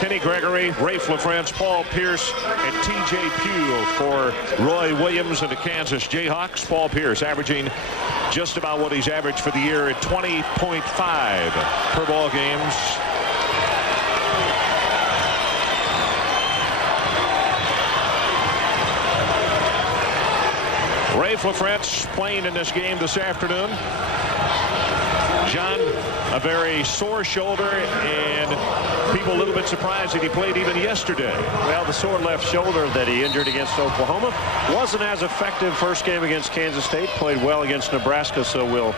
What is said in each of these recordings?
Kenny Gregory, Rafe LaFrance, Paul Pierce, and T.J. Pugh for Roy Williams and the Kansas Jayhawks. Paul Pierce averaging just about what he's averaged for the year at 20.5 per ball games. Rafe LaFrance playing in this game this afternoon. John, a very sore shoulder, and people a little bit surprised that he played even yesterday. Well, the sore left shoulder that he injured against Oklahoma wasn't as effective first game against Kansas State. Played well against Nebraska, so we'll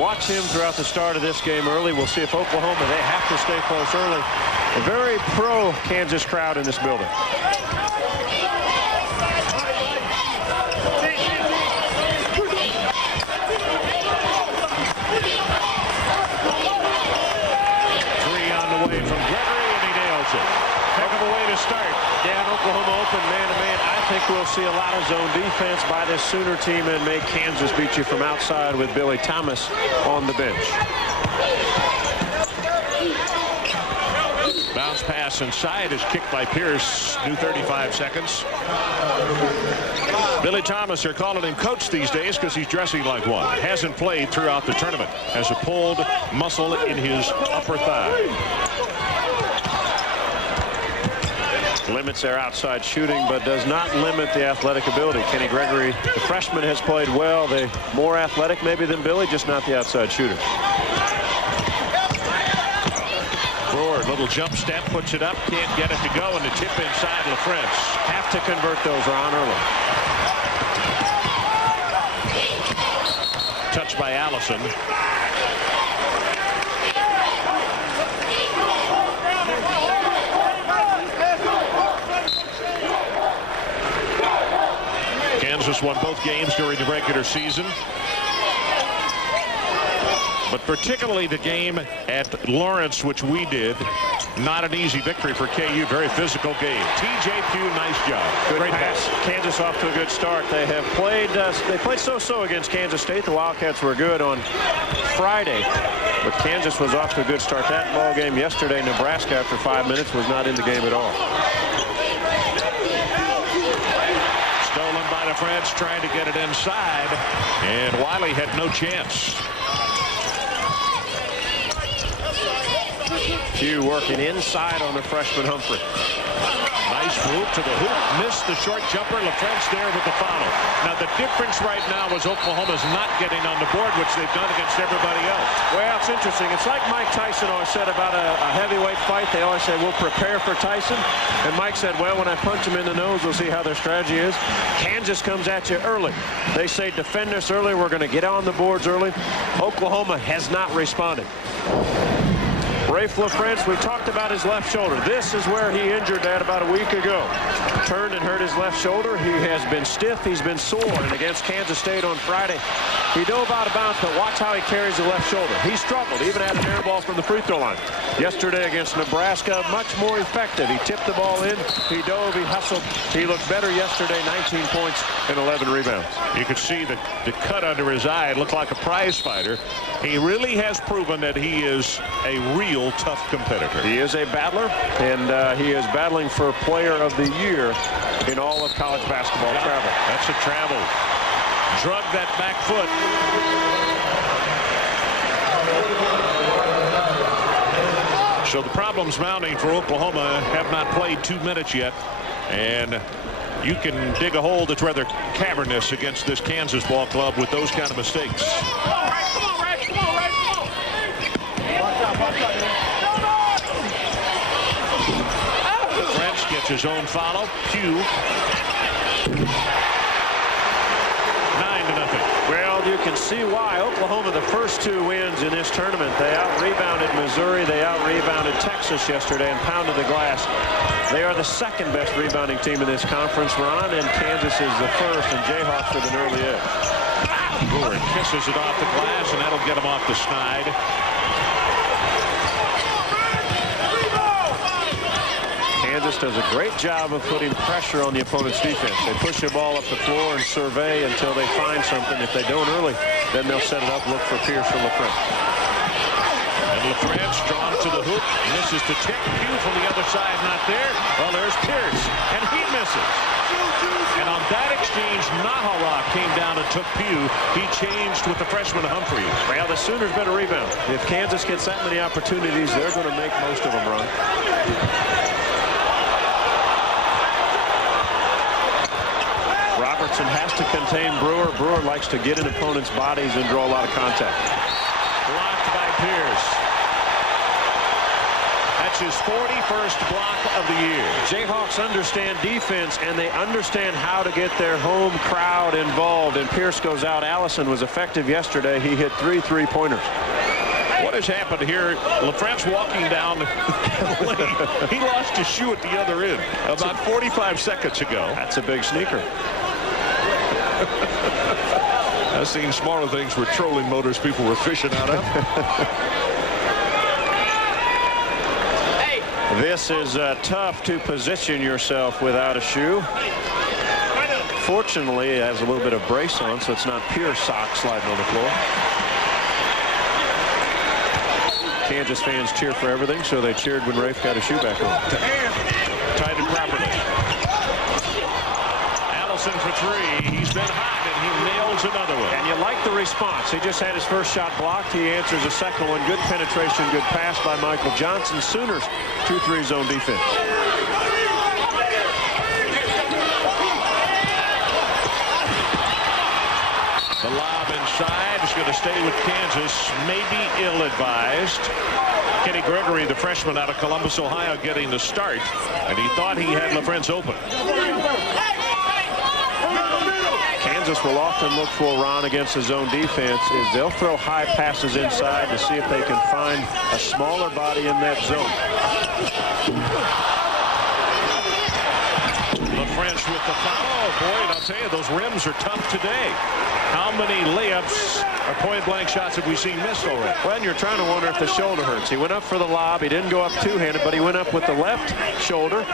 watch him throughout the start of this game early. We'll see if Oklahoma, they have to stay close early. A very pro-Kansas crowd in this building. Start. Down Oklahoma open man-to-man. I think we'll see a lot of zone defense by this Sooner team and make Kansas beat you from outside with Billy Thomas on the bench. Bounce pass inside is kicked by Pierce. New 35 seconds. Billy Thomas, they're calling him coach these days because he's dressing like one. Hasn't played throughout the tournament. Has a pulled muscle in his upper thigh. Limits their outside shooting, but does not limit the athletic ability. Kenny Gregory, the freshman, has played well. They're more athletic maybe than Billy, just not the outside shooter. Brewer, little jump step, puts it up, can't get it to go, and the tip inside LaFrance. Have to convert those, Ron, early. Touched by Allison. Kansas won both games during the regular season, but particularly the game at Lawrence, which we did. Not an easy victory for KU. Very physical game. T.J. Pugh, nice job. Great pass. Kansas off to a good start. They have played. They played so-so against Kansas State. The Wildcats were good on Friday, but Kansas was off to a good start. That ball game yesterday, Nebraska, after 5 minutes, was not in the game at all. France trying to get it inside, and Wiley had no chance. Pugh working inside on the freshman Humphrey. Nice move to the hoop. Missed the short jumper. LaFrance there with the foul. Now the difference right now is Oklahoma's not getting on the board, which they've done against everybody else. Well, it's interesting. It's like Mike Tyson always said about a heavyweight fight. They always say, we'll prepare for Tyson. And Mike said, well, when I punch him in the nose, we'll see how their strategy is. Kansas comes at you early. They say, defend us early. We're going to get on the boards early. Oklahoma has not responded. Rafe LaFrance, we talked about his left shoulder. This is where he injured that about a week ago. Turned and hurt his left shoulder. He has been stiff. He's been sore. And against Kansas State on Friday, he dove out of bounds, but watch how he carries the left shoulder. He struggled, even had an air ball from the free throw line. Yesterday against Nebraska, much more effective. He tipped the ball in. He dove. He hustled. He looked better yesterday. 19 points and 11 rebounds. You could see the cut under his eye. It looked like a prize fighter. He really has proven that he is a real tough competitor. He is a battler, and he is battling for Player of the Year in all of college basketball travel. That's a travel. Drug that back foot. So the problems mounting for Oklahoma. Have not played 2 minutes yet, and you can dig a hole that's rather cavernous against this Kansas ball club with those kind of mistakes. French gets his own follow. Pugh. 9-0. Well, you can see why Oklahoma, the first 2 wins in this tournament, they out-rebounded Missouri, they out-rebounded Texas yesterday and pounded the glass. They are the second best rebounding team in this conference, Ron, and Kansas is the first, and Jayhawks with an early edge. Brewer kisses it off the glass, and that'll get him off the snide. Kansas does a great job of putting pressure on the opponent's defense. They push the ball up the floor and survey until they find something. If they don't early, then they'll set it up, look for Pierce or LaFrance. And LaFrance drawn to the hoop, misses to Tech. Pugh from the other side, not there. Well, there's Pierce, and he misses. And on that exchange, Nahara came down and took Pugh. He changed with the freshman Humphreys. Well, the Sooners better rebound. If Kansas gets that many opportunities, they're going to make most of them run. Robertson has to contain Brewer. Brewer likes to get in opponents' bodies and draw a lot of contact. Blocked by Pierce. That's his 41st block of the year. Jayhawks understand defense, and they understand how to get their home crowd involved. And Pierce goes out. Allison was effective yesterday. He hit 3 3-pointers. What has happened here? LaFrance walking down the lane. He lost his shoe at the other end about 45 seconds ago. That's a big sneaker. I've seen smaller things where trolling motors people were fishing out of. This is tough to position yourself without a shoe. Fortunately, it has a little bit of brace on, so it's not pure sock sliding on the floor. Kansas fans cheer for everything, so they cheered when Rafe got his shoe back on. Tied it properly. Allison for 3. He's been hot, and he nails another one. And you like the response. He just had his first shot blocked. He answers a second one. Good penetration, good pass by Michael Johnson. Sooners 2-3 zone defense. The lob inside is going to stay with Kansas. Maybe ill-advised. Kenny Gregory, the freshman out of Columbus, Ohio, getting the start, and he thought he had LaFrance open. Kansas will often look for, Ron, against the zone defense is they'll throw high passes inside to see if they can find a smaller body in that zone. LaFrance with the foul. Oh, boy, and I'll tell you, those rims are tough today. How many layups or point-blank shots have we seen missed already? Well, and you're trying to wonder if the shoulder hurts. He went up for the lob. He didn't go up two-handed, but he went up with the left shoulder.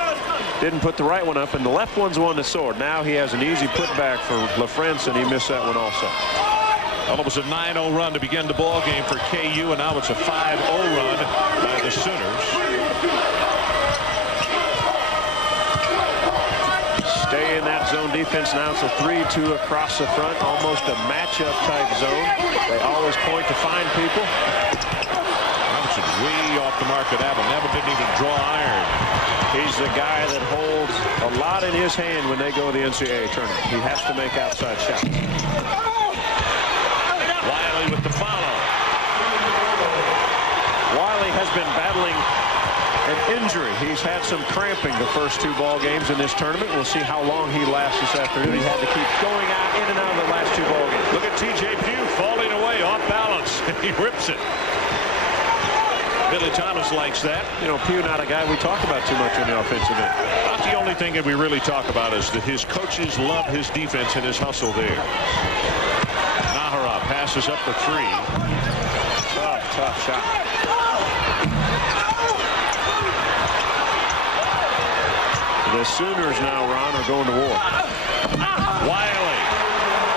Didn't put the right one up, and the left one's one that soared. Now he has an easy putback for LaFrance, and he missed that one also. Well, it was a 9-0 run to begin the ball game for KU, and now it's a 5-0 run by the Sooners. Stay in that zone defense now. It's a 3-2 across the front, almost a matchup type zone. They always point to find people. Robertson way off the mark at Apple. Never didn't even draw iron. He's the guy that holds a lot in his hand when they go to the NCAA tournament. He has to make outside shots. Wiley with the follow. Wiley has been battling an injury. He's had some cramping the first 2 ball games in this tournament. We'll see how long he lasts this afternoon. He had to keep going out in and out of the last 2 ball games. Look at TJ Pugh falling away off balance. He rips it. Billy Thomas likes that. You know, Pugh not a guy we talk about too much on the offensive end. Not the only thing that we really talk about is that his coaches love his defense and his hustle there. Nahara passes up the 3. Tough shot. The Sooners now, Ron, are going to war. Wiley.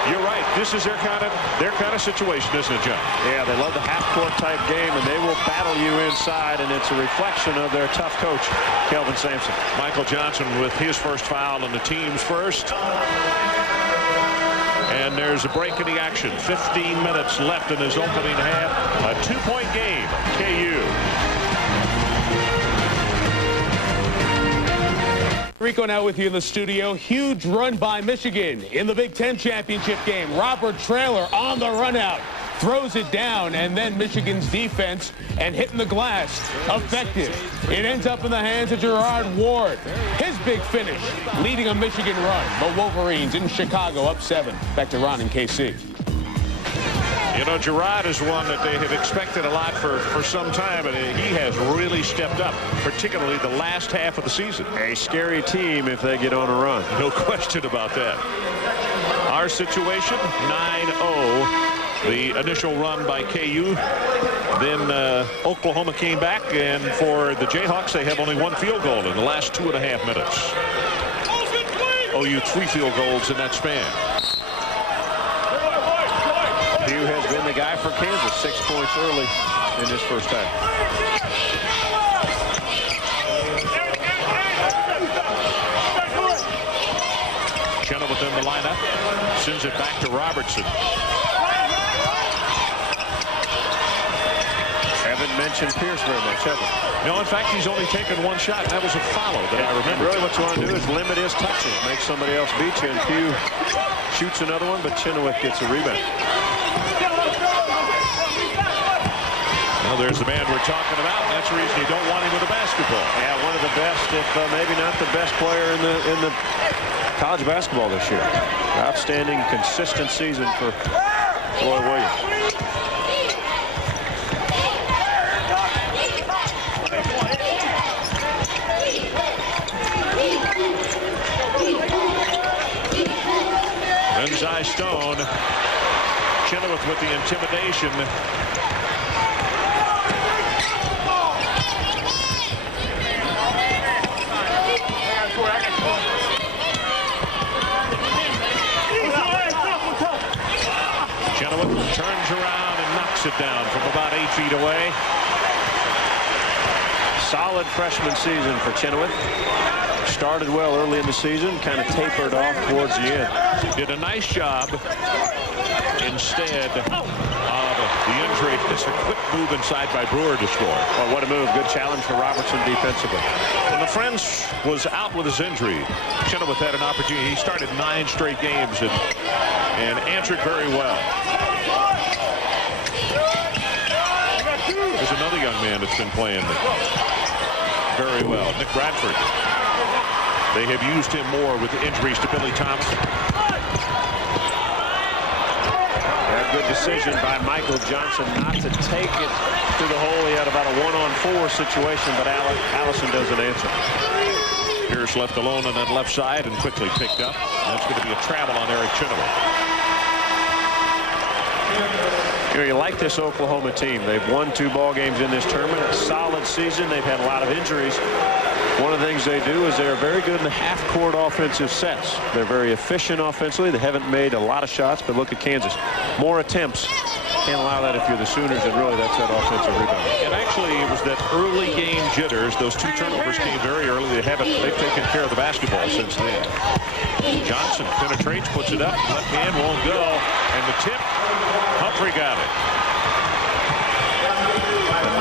You're right. This is their kind of situation, isn't it, John? Yeah, they love the half-court type game, and they will battle you inside, and it's a reflection of their tough coach, Kelvin Sampson. Michael Johnson with his first foul and the team's first. And there's a break in the action. 15 minutes left in his opening half. A 2-point game. KU. Rico now with you in the studio. Huge run by Michigan in the Big Ten championship game. Robert Traylor on the run out. Throws it down, and then Michigan's defense and hitting the glass. Effective. It ends up in the hands of Gerard Ward. His big finish, leading a Michigan run. The Wolverines in Chicago up 7. Back to Ron in KC. You know, Gerard is one that they have expected a lot for some time, and he has really stepped up, particularly the last half of the season. A scary team if they get on a run. No question about that. Our situation, 9-0. The initial run by KU. Then Oklahoma came back, and for the Jayhawks, they have only 1 field goal in the last 2.5 minutes. OU 3 field goals in that span. Pugh has been the guy for Kansas. 6 points early in this first half. Chenoweth in the lineup. Sends it back to Robertson. Haven't mentioned Pierce very much, have we? No, in fact, he's only taken one shot. That was a follow that I remember. Really what you want to do is limit his touches. Make somebody else beat you. And Pugh shoots another one, but Chenoweth gets a rebound. Well, there's the man we're talking about. That's the reason you don't want him with a basketball. Yeah, one of the best, if maybe not the best player in the college basketball this year. Outstanding, consistent season for Roy Williams. Enzai Stone. Chenoweth with the intimidation. Chenoweth turns around and knocks it down from about 8 feet away. Solid freshman season for Chenoweth. Started well early in the season, kind of tapered off towards the end. Did a nice job instead of the injury. It's a quick move inside by Brewer to score. Well, what a move. Good challenge for Robertson defensively. When the French was out with his injury, Chenoweth had an opportunity. He started 9 straight games and answered very well. There's another young man that's been playing very well, Nick Bradford. They have used him more with injuries to Billy Thompson. Good decision by Michael Johnson not to take it to the hole. He had about a 1-on-4 situation, but Allison doesn't answer. Pierce left alone on that left side and quickly picked up. That's going to be a travel on Eric Chenoweth. You know, you like this Oklahoma team. They've won 2 ball games in this tournament. A solid season. They've had a lot of injuries. One of the things they do is they're very good in the half-court offensive sets. They're very efficient offensively. They haven't made a lot of shots, but look at Kansas. More attempts. Can't allow that if you're the Sooners, and really that's that offensive rebound. And actually, it was that early game jitters. Those 2 turnovers came very early. They've taken care of the basketball since then. Johnson penetrates, puts it up. Left hand won't go. And the tip, Humphrey got it.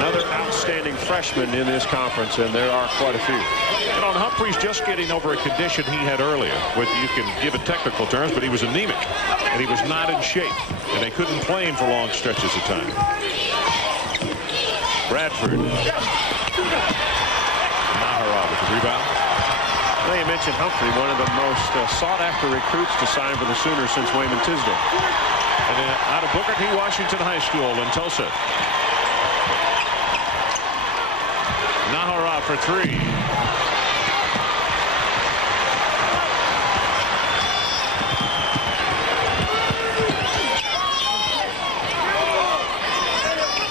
Another outstanding freshman in this conference, and there are quite a few. You know, Humphrey's just getting over a condition he had earlier, which you can give it technical terms, but he was anemic, and he was not in shape, and they couldn't play him for long stretches of time. Bradford. Nahara with the rebound. Well, you mentioned Humphrey, one of the most sought-after recruits to sign for the Sooners since Wayman Tisdale. And then out of Booker T. Washington High School in Tulsa. Nahara for 3.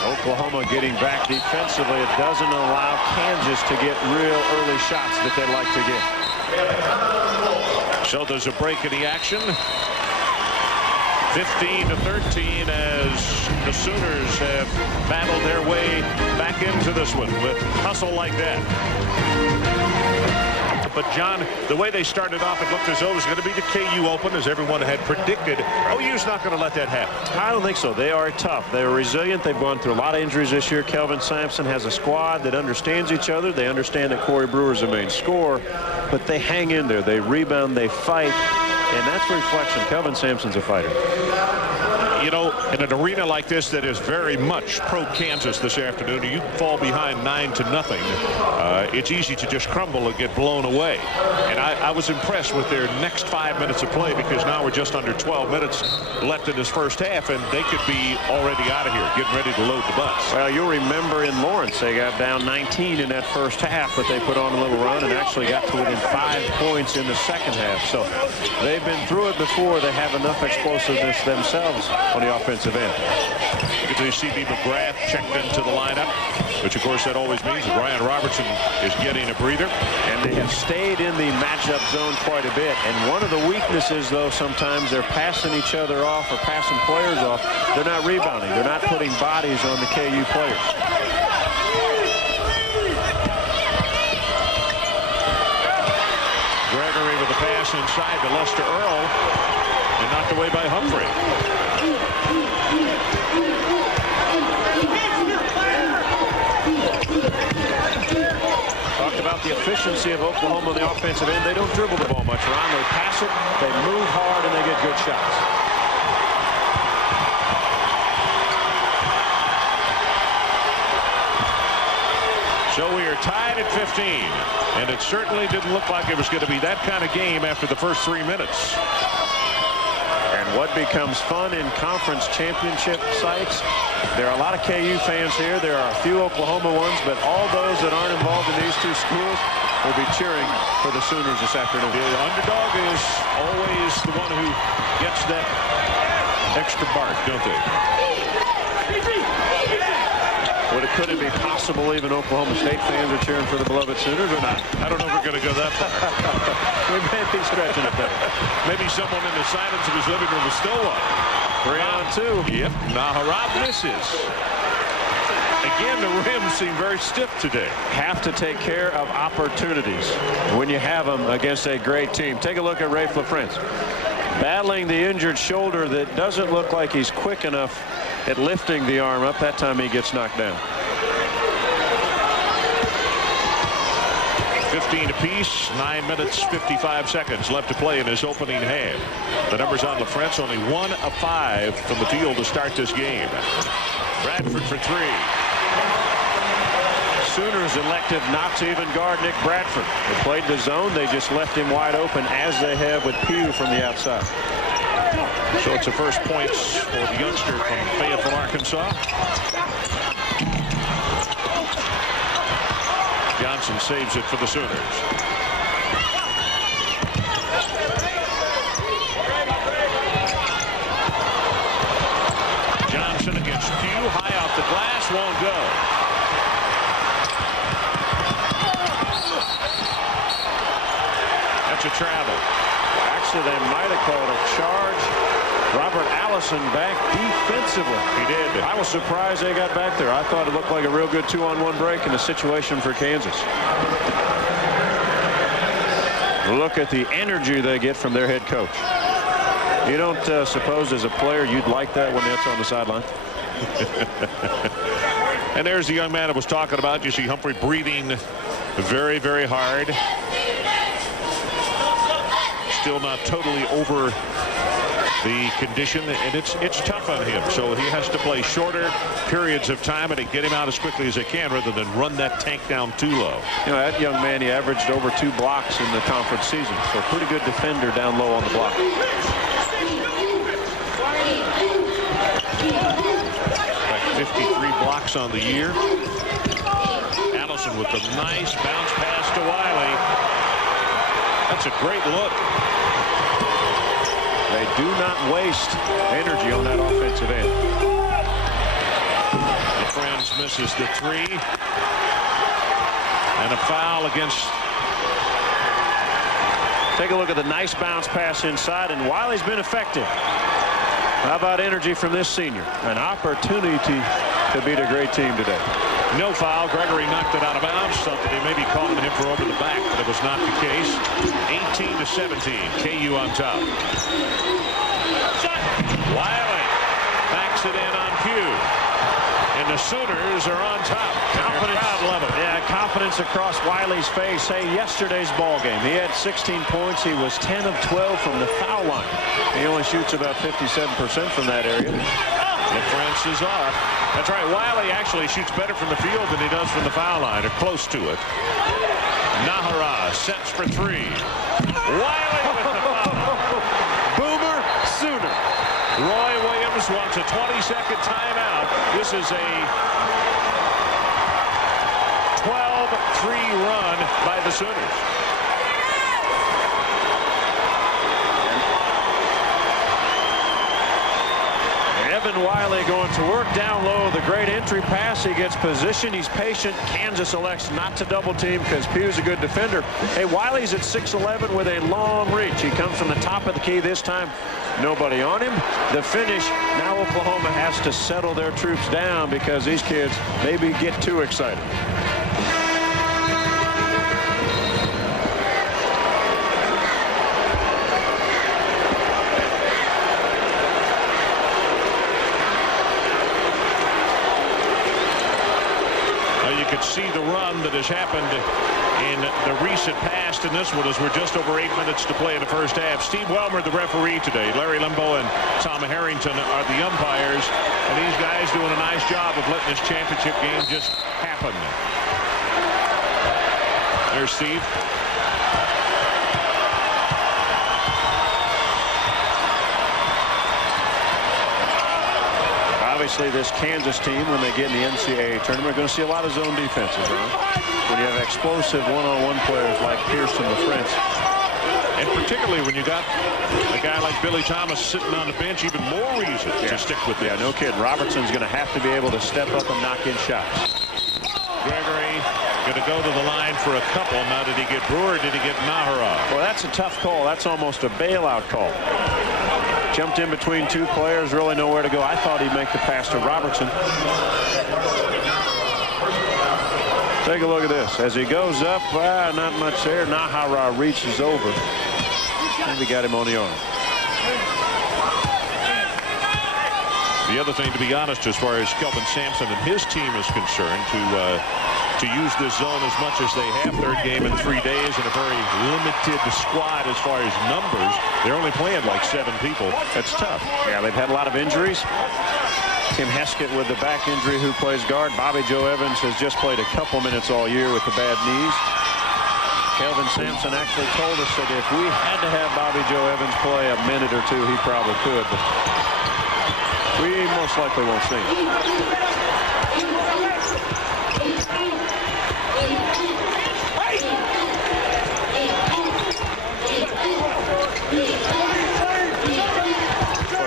Oklahoma getting back defensively. It doesn't allow Kansas to get real early shots that they'd like to get. So there's a break in the action. 15-13 as the Sooners have battled their way back into this one with hustle like that. But, John, the way they started off, it looked as though it was going to be the KU Open, as everyone had predicted. OU's not going to let that happen. I don't think so. They are tough. They are resilient. They've gone through a lot of injuries this year. Kelvin Sampson has a squad that understands each other. They understand that Corey Brewer's the main scorer, but they hang in there. They rebound. They fight. And that's a reflection. Kelvin Sampson's a fighter. You know, in an arena like this that is very much pro-Kansas this afternoon, you fall behind 9-0. It's easy to just crumble and get blown away. And I was impressed with their next 5 minutes of play, because now we're just under 12 minutes left in this first half, and they could be already out of here, getting ready to load the bus. Well, you'll remember in Lawrence, they got down 19 in that first half, but they put on a little run and actually got to within 5 points in the second half. So they've been through it before. They have enough explosiveness themselves on the offensive end. You can see C.B. McGrath checked into the lineup. which of course that always means that Ryan Robertson is getting a breather. And they have stayed in the matchup zone quite a bit. And one of the weaknesses, though, sometimes they're passing each other off or passing players off. They're not rebounding. They're not putting bodies on the KU players. Gregory with the pass inside to Lester Earl and knocked away by Humphrey. Talked about the efficiency of Oklahoma on the offensive end. They don't dribble the ball much, Ron. They pass it, they move hard, and they get good shots. So we are tied at 15, and it certainly didn't look like it was going to be that kind of game after the first 3 minutes. And what becomes fun in conference championship sites, there are a lot of KU fans here. There are a few Oklahoma ones, but all those that aren't involved in these two schools will be cheering for the Sooners this afternoon. The underdog is always the one who gets that extra bark, don't they? Could it be possible even Oklahoma State fans are cheering for the beloved Sooners or not? I don't know if we're going to go that far. We may be stretching it there. Maybe someone in the silence of his living room is still one. 3-on-2. Yep. Naharab misses. Again, the rims seem very stiff today. Have to take care of opportunities when you have them against a great team. Take a look at Ray LaFrance. Battling the injured shoulder that doesn't look like he's quick enough at lifting the arm up. That time he gets knocked down. 15 apiece, 9 minutes, 55 seconds left to play in his opening half. The numbers on LaFrance, only 1 of 5 from the field to start this game. Bradford for 3. Sooners elected not to even guard Nick Bradford. They played the zone. They just left him wide open, as they have with Pugh from the outside. So it's the first points for the youngster from Fayetteville, Arkansas. Johnson saves it for the Sooners. Johnson against Pugh, high off the glass, won't go. That's a travel. Actually, they might have called a charge. Robert Allison back defensively. He did. I was surprised they got back there. I thought it looked like a real good 2-on-1 break in the situation for Kansas. Look at the energy they get from their head coach. You don't suppose as a player you'd like that when that's on the sideline? And there's the young man I was talking about. You see Humphrey breathing very, very hard. Still not totally over the condition, and it's tough on him. So he has to play shorter periods of time and to get him out as quickly as they can rather than run that tank down too low. You know, that young man, he averaged over 2 blocks in the conference season. So pretty good defender down low on the block. Like 53 blocks on the year. Allison with the nice bounce pass to Wiley. That's a great look. They do not waste energy on that offensive end. LaFrance misses the 3. And a foul against. Take a look at the nice bounce pass inside, and Wiley's been effective. How about energy from this senior? An opportunity to beat a great team today. No foul. Gregory knocked it out of bounds. Something he may be calling him for over the back, but it was not the case. 18-17. KU on top. Wiley backs it in on Pugh. And the Sooners are on top. Confidence. Love it. Yeah, confidence across Wiley's face. Hey, yesterday's ball game, he had 16 points. He was 10 of 12 from the foul line. He only shoots about 57% from that area. LaFrance is off. That's right. Wiley actually shoots better from the field than he does from the foul line, or close to it. Nahara sets for 3. Wiley with the foul. Boomer Sooner. Roy Williams wants a 20-second timeout. This is a 12-3 run by the Sooners. Evan Wiley going to work down low. The great entry pass. He gets position. He's patient. Kansas elects not to double team because Pugh's a good defender. Hey, Wiley's at 6'11" with a long reach. He comes from the top of the key this time. Nobody on him. The finish. Now Oklahoma has to settle their troops down because these kids maybe get too excited. See the run that has happened in the recent past in this one, as we're just over 8 minutes to play in the first half. Steve Wellmer, the referee today. Larry Limbo and Tom Harrington are the umpires, and these guys doing a nice job of letting this championship game just happen. There's Steve. Obviously, this Kansas team, when they get in the NCAA tournament, are going to see a lot of zone defenses, right? When you have explosive one-on-one players like Pierce and LaFrance. And particularly when you got a guy like Billy Thomas sitting on the bench, even more reason to stick with this. Yeah, no kid. Robertson's going to have to be able to step up and knock in shots. Gregory going to go to the line for a couple. Now, did he get Brewer or did he get Nahara? Well, that's a tough call. That's almost a bailout call. Jumped in between two players, really nowhere to go. I thought he'd make the pass to Robertson. Take a look at this. As he goes up, not much there. Nahara reaches over. Maybe got him on the arm. The other thing, to be honest, as far as Kelvin Sampson and his team is concerned, to use this zone as much as they have, third game in 3 days, and a very limited squad as far as numbers. They're only playing like 7 people. That's tough. Yeah, they've had a lot of injuries. Tim Heskett with the back injury, who plays guard. Bobby Joe Evans has just played a couple minutes all year with the bad knees. Kelvin Sampson actually told us that if we had to have Bobby Joe Evans play a minute or two, he probably could. But we most likely won't see him.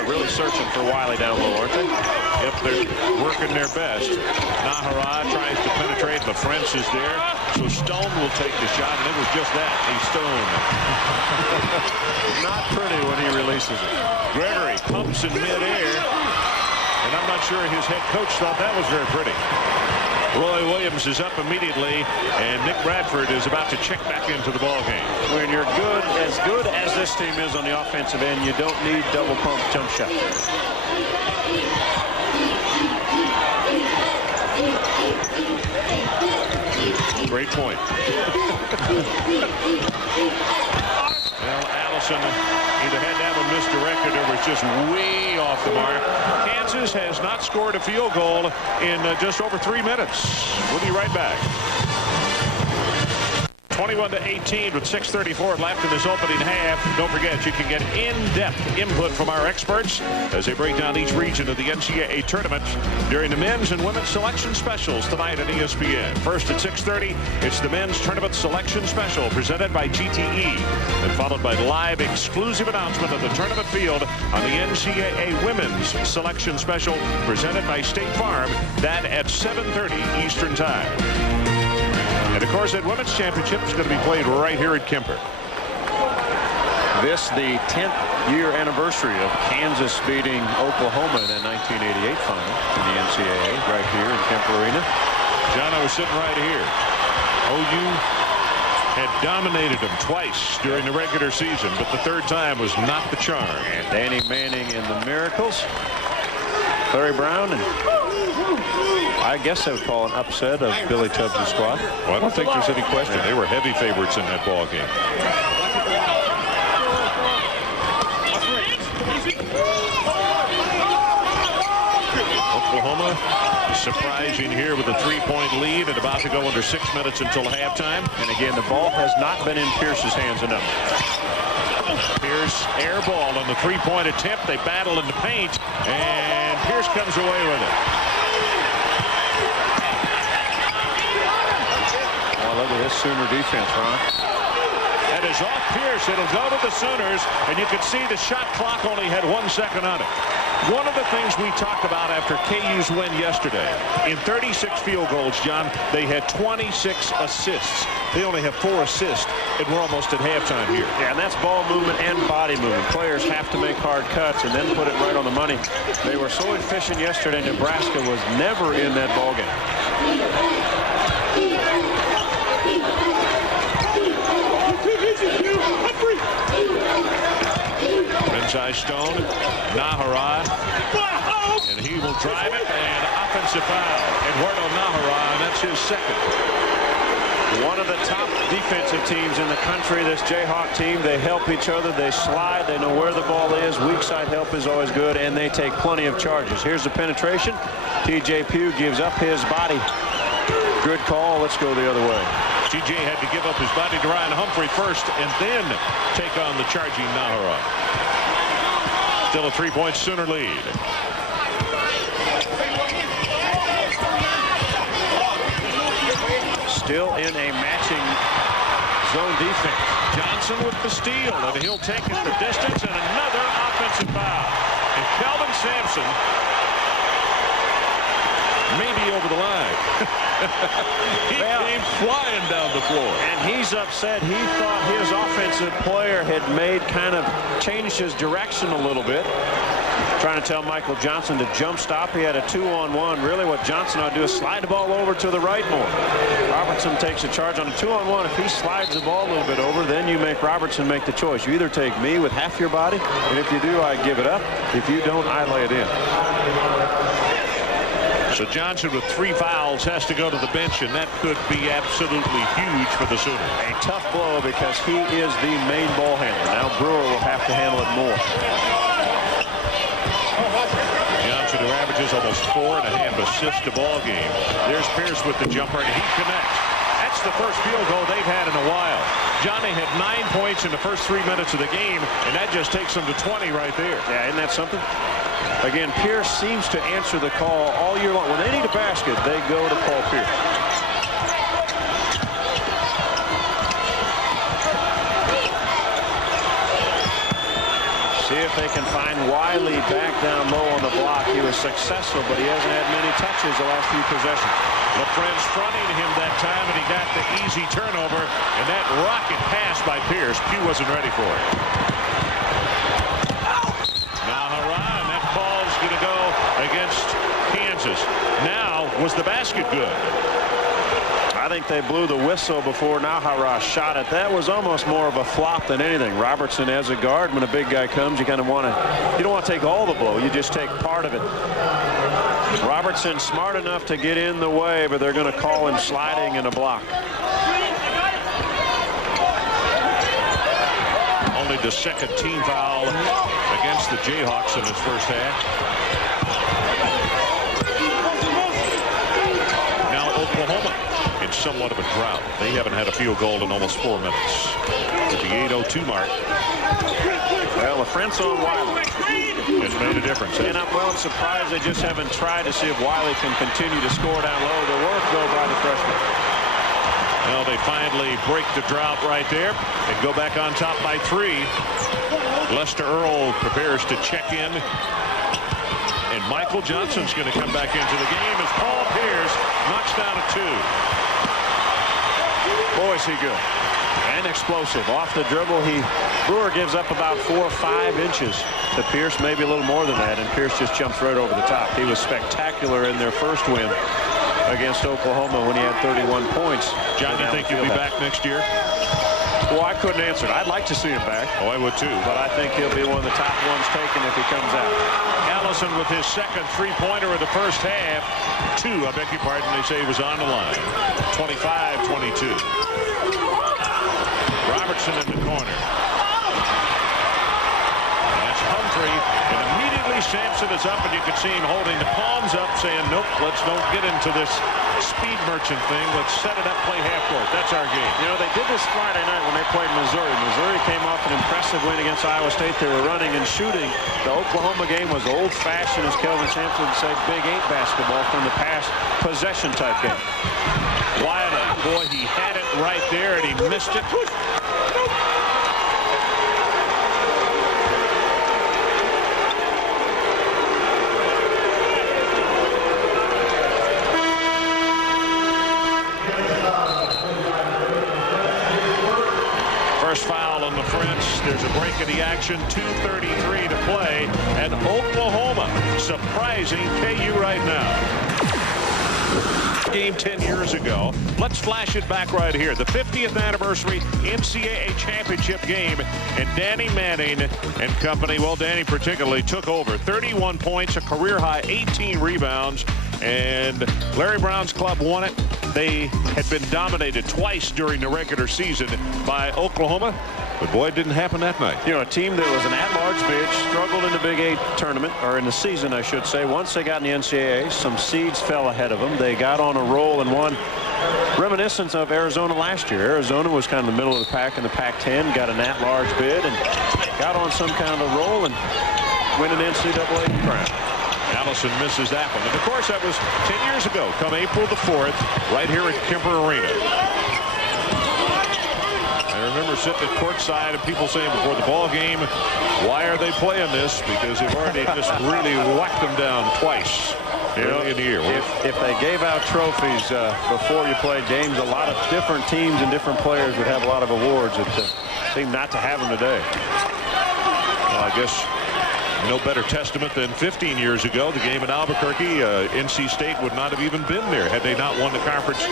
Really searching for Wiley down low, aren't they? Yep, they're working their best. Nahara tries to penetrate. LaFrance is there. So Stone will take the shot, and it was just that. He's Stone. Not pretty when he releases it. Gregory pumps in midair, and I'm not sure his head coach thought that was very pretty. Roy Williams is up immediately, and Nick Bradford is about to check back into the ballgame. When you're good as this team is on the offensive end, you don't need double pump jump shots. Great point. Well, Allison either had that one misdirected or was just way off the mark. Kansas has not scored a field goal in just over 3 minutes. We'll be right back. 21-18 with 6:34 left in this opening half. Don't forget, you can get in-depth input from our experts as they break down each region of the NCAA tournament during the men's and women's selection specials tonight on ESPN. First at 6:30, it's the men's tournament selection special presented by GTE, and followed by live exclusive announcement of the tournament field on the NCAA women's selection special presented by State Farm. That at 7:30 Eastern Time. And, of course, that women's championship is going to be played right here at Kemper. This, the 10th year anniversary of Kansas beating Oklahoma in that 1988 final in the NCAA right here in Kemper Arena. John, I was sitting right here. OU had dominated them twice during the regular season, but the third time was not the charm. And Danny Manning and the Miracles. Larry Brown, and I guess I would call an upset of Billy Tubbs' squad. Well, I don't think there's any question. They were heavy favorites in that ball game. Oklahoma surprising here with a 3-point lead and about to go under 6 minutes until halftime. And again, the ball has not been in Pierce's hands enough. Pierce air ball on the 3-point attempt. They battle in the paint, and Pierce comes away with it. Oh, look at this Sooner defense, Ron. That is off Pierce. It'll go to the Sooners, and you can see the shot clock only had 1 second on it. One of the things we talked about after KU's win yesterday, in 36 field goals, John, they had 26 assists. They only have 4 assists, and we're almost at halftime here. Yeah, and that's ball movement and body movement. Players have to make hard cuts and then put it right on the money. They were so efficient yesterday. Nebraska was never in that ball game. Inside Stone, Nahara, and he will drive it, and offensive foul. Eduardo Nahara, and that's his second. One of the top defensive teams in the country, this Jayhawk team. They help each other. They slide. They know where the ball is. Weak side help is always good, and they take plenty of charges. Here's the penetration. TJ Pugh gives up his body. Good call. Let's go the other way. TJ had to give up his body to Ryan Humphrey first and then take on the charging Nahara. Still a 3-point Sooner lead. Still in a matching zone defense. Johnson with the steal, and he'll take it the distance, and another offensive foul. And Kelvin Sampson maybe over the line. He came flying down the floor. And he's upset. He thought his offensive player had changed his direction a little bit. Trying to tell Michael Johnson to jump stop. He had a 2-on-1. Really what Johnson ought to do is slide the ball over to the right more. Robertson takes a charge on a 2-on-1. If he slides the ball a little bit over, then you make Robertson make the choice. You either take me with half your body, and if you do, I give it up. If you don't, I lay it in. So Johnson with 3 fouls has to go to the bench, and that could be absolutely huge for the Sooners. A tough blow because he is the main ball handler. Now Brewer will have to handle it more. Johnson, who averages almost 4.5 assists a ball game. There's Pierce with the jumper, and he connects. That's the first field goal they've had in a while. Johnny had 9 points in the first 3 minutes of the game, and that just takes them to 20 right there. Yeah, isn't that something? Again, Pierce seems to answer the call all year long. When they need a basket, they go to Paul Pierce. See if they can find Wiley back down low on the block. He was successful, but he hasn't had many touches the last few possessions. LaFrentz fronting him that time, and he got the easy turnover, and that rocket pass by Pierce. Pugh wasn't ready for it. Going to go against Kansas. Now, was the basket good? I think they blew the whistle before Nahara shot it. That was almost more of a flop than anything. Robertson as a guard, when a big guy comes, you kind of want to, you don't want to take all the blow. You just take part of it. Robertson smart enough to get in the way, but they're going to call him sliding in a block. Only the second team foul against the Jayhawks in this first half. Now Oklahoma in somewhat of a drought. They haven't had a field goal in almost 4 minutes. At the 8:02 mark. Well, LaFrentz on Wiley has made a difference. And I'm surprised they just haven't tried to see if Wiley can continue to score down low. The work, though, by the freshman. Well, they finally break the drought right there and go back on top by 3. Lester Earl prepares to check in. And Michael Johnson's going to come back into the game as Paul Pierce knocks down a 2. Boy, is he good. And explosive. Off the dribble, Brewer gives up about 4 or 5 inches to Pierce, maybe a little more than that, and Pierce just jumps right over the top. He was spectacular in their first win against Oklahoma when he had 31 points. John, do you think he'll be back next year? Well, I couldn't answer it. I'd like to see him back. Oh, I would too. But I think he'll be one of the top ones taken if he comes out. Allison with his second 3-pointer of the first half. 2, I beg your pardon, they say he was on the line. 25-22. Robertson in the corner. And that's Humphrey. And immediately Sampson is up, and you can see him holding the palms up, saying, nope, let's don't get into this speed merchant thing. Let's set it up, play half court. That's our game. You know, they did this Friday night when they played Missouri. Missouri came off an impressive win against Iowa State. They were running and shooting. The Oklahoma game was old-fashioned, as Kelvin Sampson said, Big 8 basketball from the past possession type game. Wiley, boy, he had it right there, and he missed it. Forced foul on the French. There's a break in the action. 2:33 to play. And Oklahoma surprising KU right now. Game 10 years ago. Let's flash it back right here. The 50th anniversary NCAA championship game, and Danny Manning and company, well, Danny particularly, took over. 31 points, a career high, 18 rebounds, and Larry Brown's club won it. They had been dominated twice during the regular season by Oklahoma, but boy, it didn't happen that night. You know, a team that was an at-large bid, struggled in the Big 8 tournament, or in the season, I should say. Once they got in the NCAA, some seeds fell ahead of them. They got on a roll and won, reminiscent of Arizona last year. Arizona was kind of in the middle of the pack in the Pac-10, got an at-large bid, and got on some kind of a roll and win an NCAA crown. Allison misses that one. And of course, that was 10 years ago, come April the 4th, right here at Kemper Arena. I remember sitting at courtside and people saying before the ball game, why are they playing this? Because they've already just really whacked them down twice early in the year. If they gave out trophies before you played games, a lot of different teams and different players would have a lot of awards. It seemed not to have them today. Well, I guess no better testament than 15 years ago, the game in Albuquerque. NC State would not have even been there had they not won the conference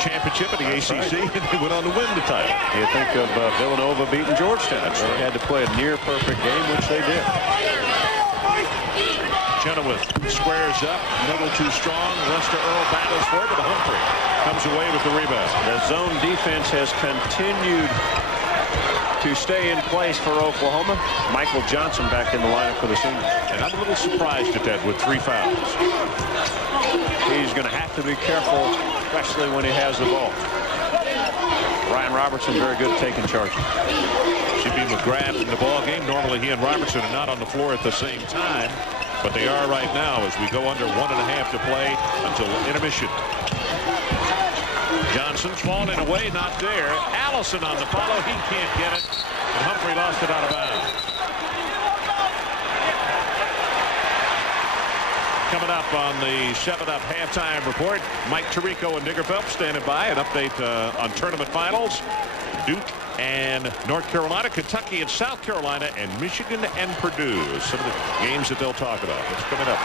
championship at the ACC. And they went on to win the title. You think of Villanova beating Georgetown. They had to play a near-perfect game, which they did. Chenoweth squares up, middle too strong. Lester Earl battles for it, but Humphrey comes away with the rebound. The zone defense has continued to stay in place for Oklahoma. Michael Johnson back in the lineup for the seniors. And I'm a little surprised at that with 3 fouls. He's going to have to be careful, especially when he has the ball. Ryan Robertson very good at taking charge. Should be McGrath in the ball game. Normally he and Robertson are not on the floor at the same time, but they are right now as we go under 1.5 to play until intermission. Johnson's falling away, not there. Allison on the follow. He can't get it. And Humphrey lost it out of bounds. Coming up on the 7-Up halftime report, Mike Tirico and Digger Phelps standing by. An update on tournament finals. Duke and North Carolina, Kentucky and South Carolina, and Michigan and Purdue. Some of the games that they'll talk about. What's coming up?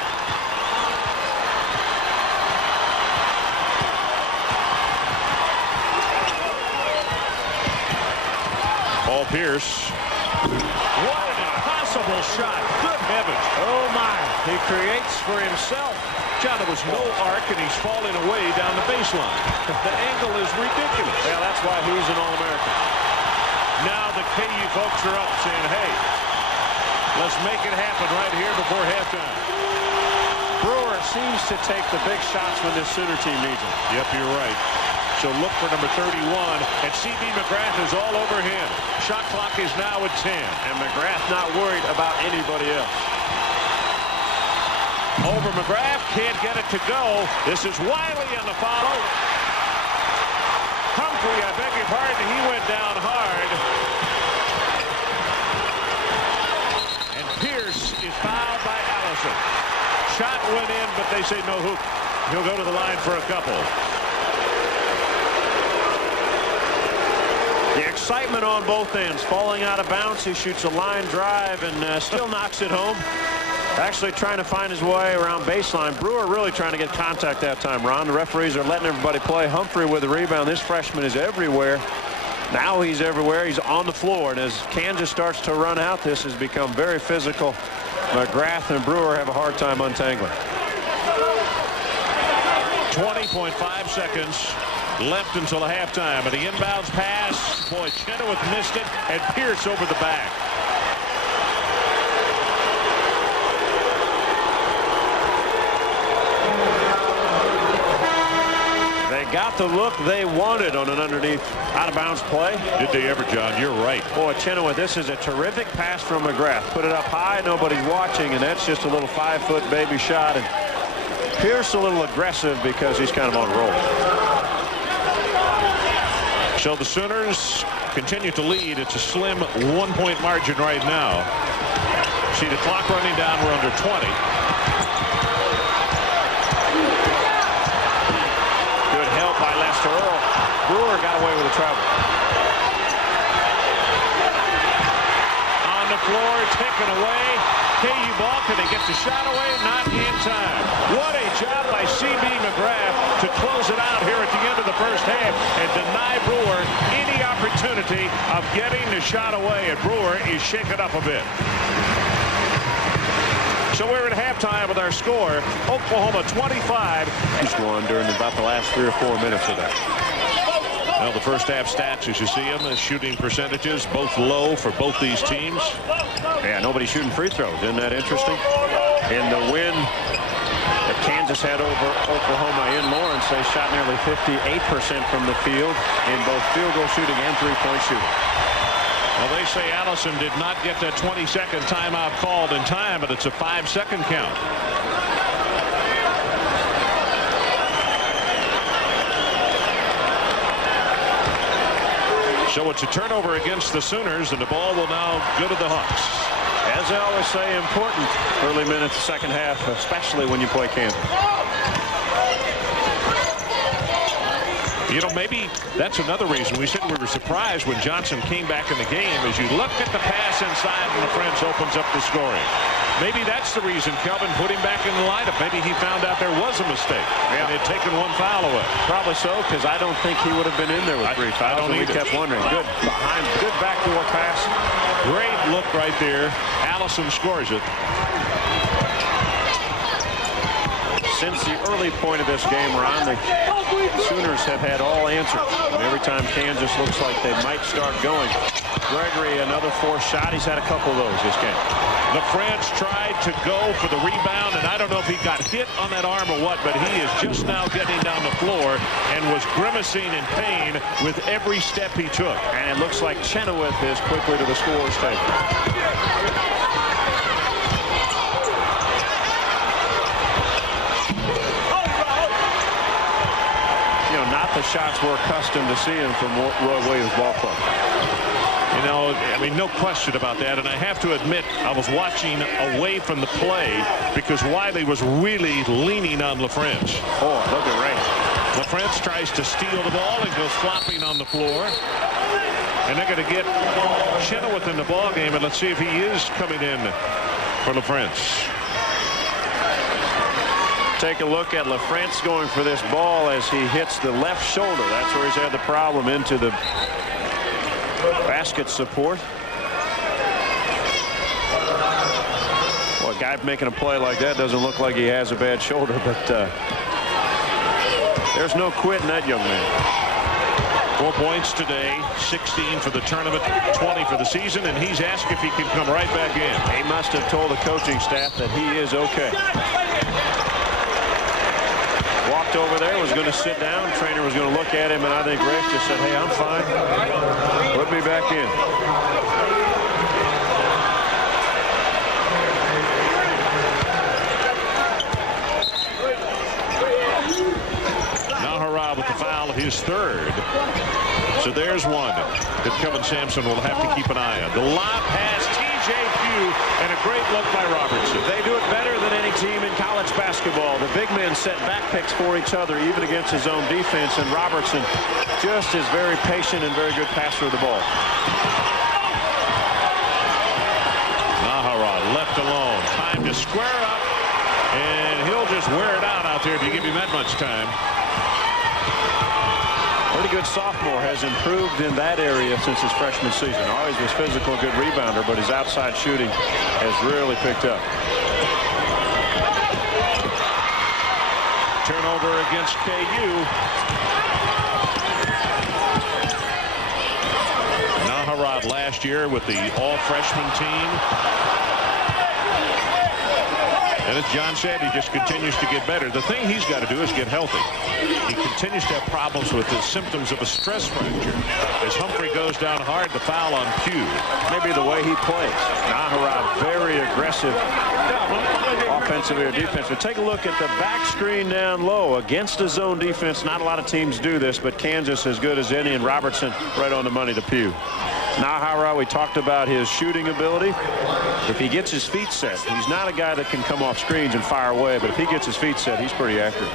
Paul Pierce. What an impossible shot. Good heavens. Oh, my. He creates for himself. John, there was no arc, and he's falling away down the baseline. The angle is ridiculous. Yeah, that's why he's an All-American. Now the KU folks are up saying, hey, let's make it happen right here before halftime. Brewer seems to take the big shots when this Sooner team needs him. Yep, you're right. So look for number 31, and C.B. McGrath is all over him. Shot clock is now at 10. And McGrath not worried about anybody else. Over McGrath, can't get it to go. This is Wiley on the follow. Humphrey, I beg your pardon, he went down hard. And Pierce is fouled by Allison. Shot went in, but they say no hoop. He'll go to the line for a couple. The excitement on both ends. Falling out of bounds, he shoots a line drive and still knocks it home. Actually trying to find his way around baseline. Brewer really trying to get contact that time, Ron. The referees are letting everybody play. Humphrey with the rebound. This freshman is everywhere. Now he's everywhere. He's on the floor. And as Kansas starts to run out, this has become very physical. McGrath and Brewer have a hard time untangling. 20.5 seconds left until halftime. And the inbounds pass. Boy, Chenoweth missed it. And Pierce over the back. Got the look they wanted on an underneath out-of-bounds play. Did they ever, John? You're right. Boy, Chenoweth, this is a terrific pass from McGrath. Put it up high, nobody's watching, and that's just a little 5-foot baby shot. And Pierce a little aggressive because he's kind of on a roll. So the Sooners continue to lead. It's a slim 1-point margin right now. See the clock running down. We're under 20. Earl. Brewer got away with a travel. taken away. KU ball. Can they get the shot away? Not in time. What a job by C.B. McGrath to close it out here at the end of the first half and deny Brewer any opportunity of getting the shot away. And Brewer is shaken up a bit. So we're at halftime with our score. Oklahoma 25. He's won during about the last 3 or 4 minutes of that. Well, the first half stats, as you see them, shooting percentages, both low for both these teams. Yeah, nobody's shooting free throws. Isn't that interesting? In the win that Kansas had over Oklahoma in Lawrence, they shot nearly 58% from the field in both field goal shooting and three-point shooting. Well, they say Allison did not get that 20-second timeout called in time, but it's a 5-second count. So it's a turnover against the Sooners, and the ball will now go to the Hawks. As I always say, important early minutes, second half, especially when you play Kansas. You know, maybe that's another reason we said we were surprised when Johnson came back in the game. As you looked at the pass inside and the French opens up the scoring. Maybe that's the reason Kelvin put him back in the lineup. Maybe he found out there was a mistake. Yeah. And had taken one foul away. Probably so, because I don't think he would have been in there with 3 fouls. We kept wondering. Good behind, good backdoor pass. Great look right there. Allison scores it. Since the early point of this game, Ron, the Sooners have had all answers. And every time Kansas looks like they might start going. Gregory, another forced shot. He's had a couple of those this game. The French tried to go for the rebound, and I don't know if he got hit on that arm or what, but he is just now getting down the floor and was grimacing in pain with every step he took. And it looks like Chenoweth is quickly to the scorer's table. Not the shots we're accustomed to seeing from Roy Williams ball club. You know, I mean, no question about that. And I have to admit, I was watching away from the play because Wiley was really leaning on LaFrance. Oh, look at Ray. LaFrance tries to steal the ball and goes flopping on the floor. And they're going to get Chenoweth in the ball game, and let's see if he is coming in for LaFrance. Take a look at LaFrance going for this ball as he hits the left shoulder. That's where he's had the problem, into the basket support. Well, a guy making a play like that doesn't look like he has a bad shoulder, but there's no quitting that young man. 4 points today, 16 for the tournament, 20 for the season, and he's asked if he can come right back in. He must have told the coaching staff that he is okay. Walked over there, was going to sit down. Trainer was going to look at him, and I think Rafe just said, hey, I'm fine. Put me back in. Nahara with the foul, his third. So there's one that Kevin Sampson will have to keep an eye on. The lob pass, T.J. Pugh, and a great look by Robertson. They do it better than any team in college basketball. The big men set back picks for each other, even against his own defense, and Robertson just is very patient and very good passer of the ball. Nahara left alone. Time to square up, and he'll just wear it out there if you give him that much time. Pretty good sophomore, has improved in that area since his freshman season. Always was physical, good rebounder, but his outside shooting has really picked up. Turnover against KU. Naharad last year with the all-freshman team. And as John said, he just continues to get better. The thing he's got to do is get healthy. He continues to have problems with the symptoms of a stress fracture. As Humphrey goes down hard, the foul on Pugh. Maybe the way he plays. Naharad, very aggressive offensive or defensive. Take a look at the back screen down low against a zone defense. Not a lot of teams do this, but Kansas as good as any, and Robertson right on the money to Pugh. Nahara, we talked about his shooting ability. If he gets his feet set, he's not a guy that can come off screens and fire away, but if he gets his feet set, he's pretty accurate.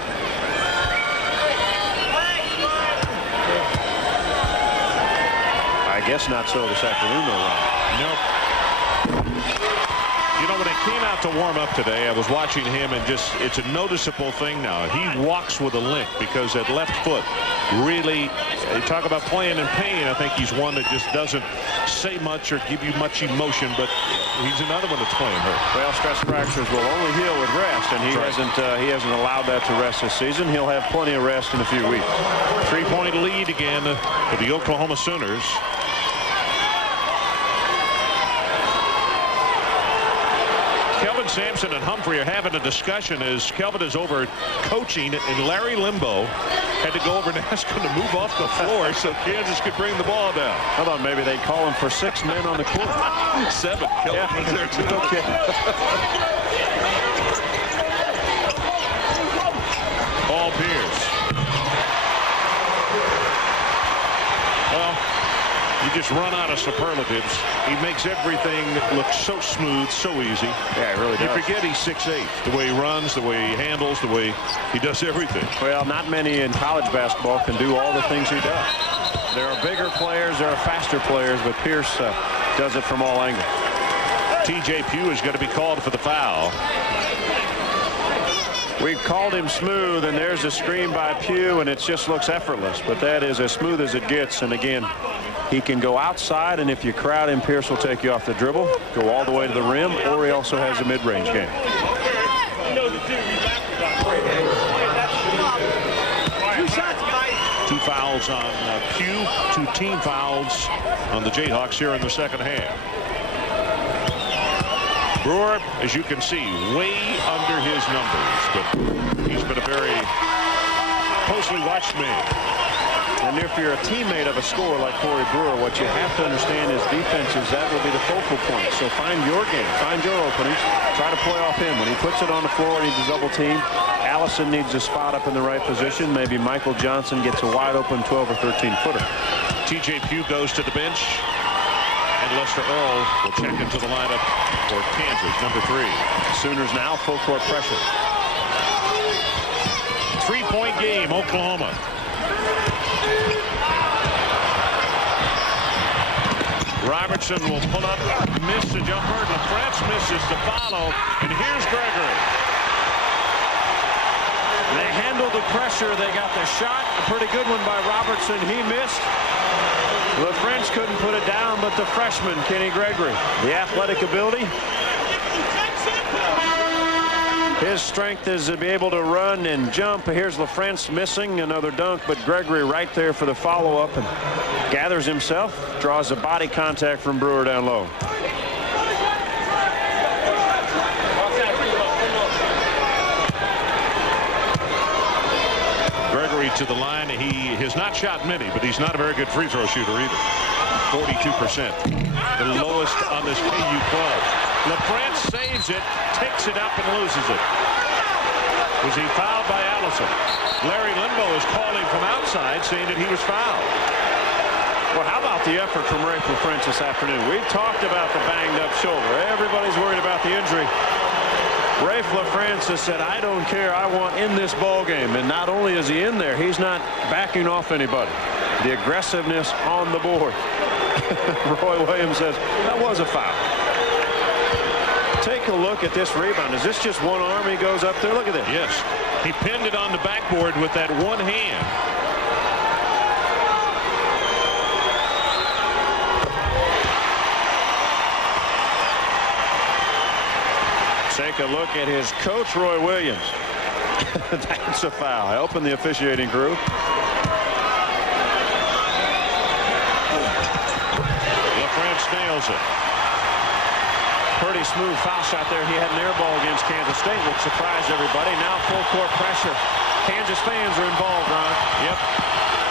I guess not so this afternoon, though, Ron. Nope. You know, when I came out to warm up today, I was watching him, and just it's a noticeable thing now. He walks with a limp because that left foot really, you talk about playing in pain. I think he's one that just doesn't say much or give you much emotion, but he's another one that's playing hurt. Well, stress fractures will only heal with rest, and he hasn't allowed that to rest this season. He'll have plenty of rest in a few weeks. 3-point lead again for the Oklahoma Sooners. Kelvin Sampson and Humphrey are having a discussion as Kelvin is over coaching, and Larry Limbo had to go over and ask him to move off the floor so Kansas could bring the ball down. I thought maybe they'd call him for 6 men on the court. 7. Kelvin was there too. Okay. Paul Pierce. Well, you just run out of superlatives. He makes everything look so smooth, so easy. Yeah, he really does. You forget he's 6'8". The way he runs, the way he handles, the way he does everything. Well, not many in college basketball can do all the things he does. There are bigger players, there are faster players, but Pierce does it from all angles. TJ Pugh is going to be called for the foul. We called him smooth, and there's a screen by Pugh, and it just looks effortless. But that is as smooth as it gets. And again, he can go outside, and if you crowd him, Pierce will take you off the dribble, go all the way to the rim, or he also has a mid-range game. 2 fouls on Pugh, 2 team fouls on the Jayhawks here in the second half. Brewer, as you can see, way under his numbers, but he's been a very closely watched man. And if you're a teammate of a scorer like Corey Brewer, what you have to understand is defenses, that will be the focal point. So find your game, find your openings, try to play off him. When he puts it on the floor and needs a double team, Allison needs a spot up in the right position. Maybe Michael Johnson gets a wide open 12 or 13 footer. TJ Pugh goes to the bench, and Lester Earl will check into the lineup for Kansas, number 3. Sooners now full court pressure. 3-point game, Oklahoma. Robertson will pull up, miss the jumper. LaFrance misses the follow, and here's Gregory. They handled the pressure. They got the shot. A pretty good one by Robertson. He missed. LaFrance couldn't put it down, but the freshman, Kenny Gregory, the athletic ability. His strength is to be able to run and jump. Here's LaFrance missing another dunk, but Gregory right there for the follow-up and gathers himself, draws a body contact from Brewer down low. Gregory to the line. He has not shot many, but he's not a very good free throw shooter either. 42%. The lowest on this KU club. LaFrance saves it, takes it up, and loses it. Was he fouled by Allison? Larry Limbo is calling from outside, saying that he was fouled. Well, how about the effort from Rafe LaFrance this afternoon? We've talked about the banged-up shoulder. Everybody's worried about the injury. Rafe LaFrance has said, I don't care, I want in this ball game. And not only is he in there, he's not backing off anybody. The aggressiveness on the board. Roy Williams says, that was a foul. Take a look at this rebound. Is this just one arm he goes up there? Look at this. Yes. He pinned it on the backboard with that one hand. Take a look at his coach, Roy Williams. That's a foul. Helping the officiating crew. LaFrance nails it. Pretty smooth foul shot there. He had an air ball against Kansas State, which surprised everybody. Now full court pressure. Kansas fans are involved, Ron. Yep.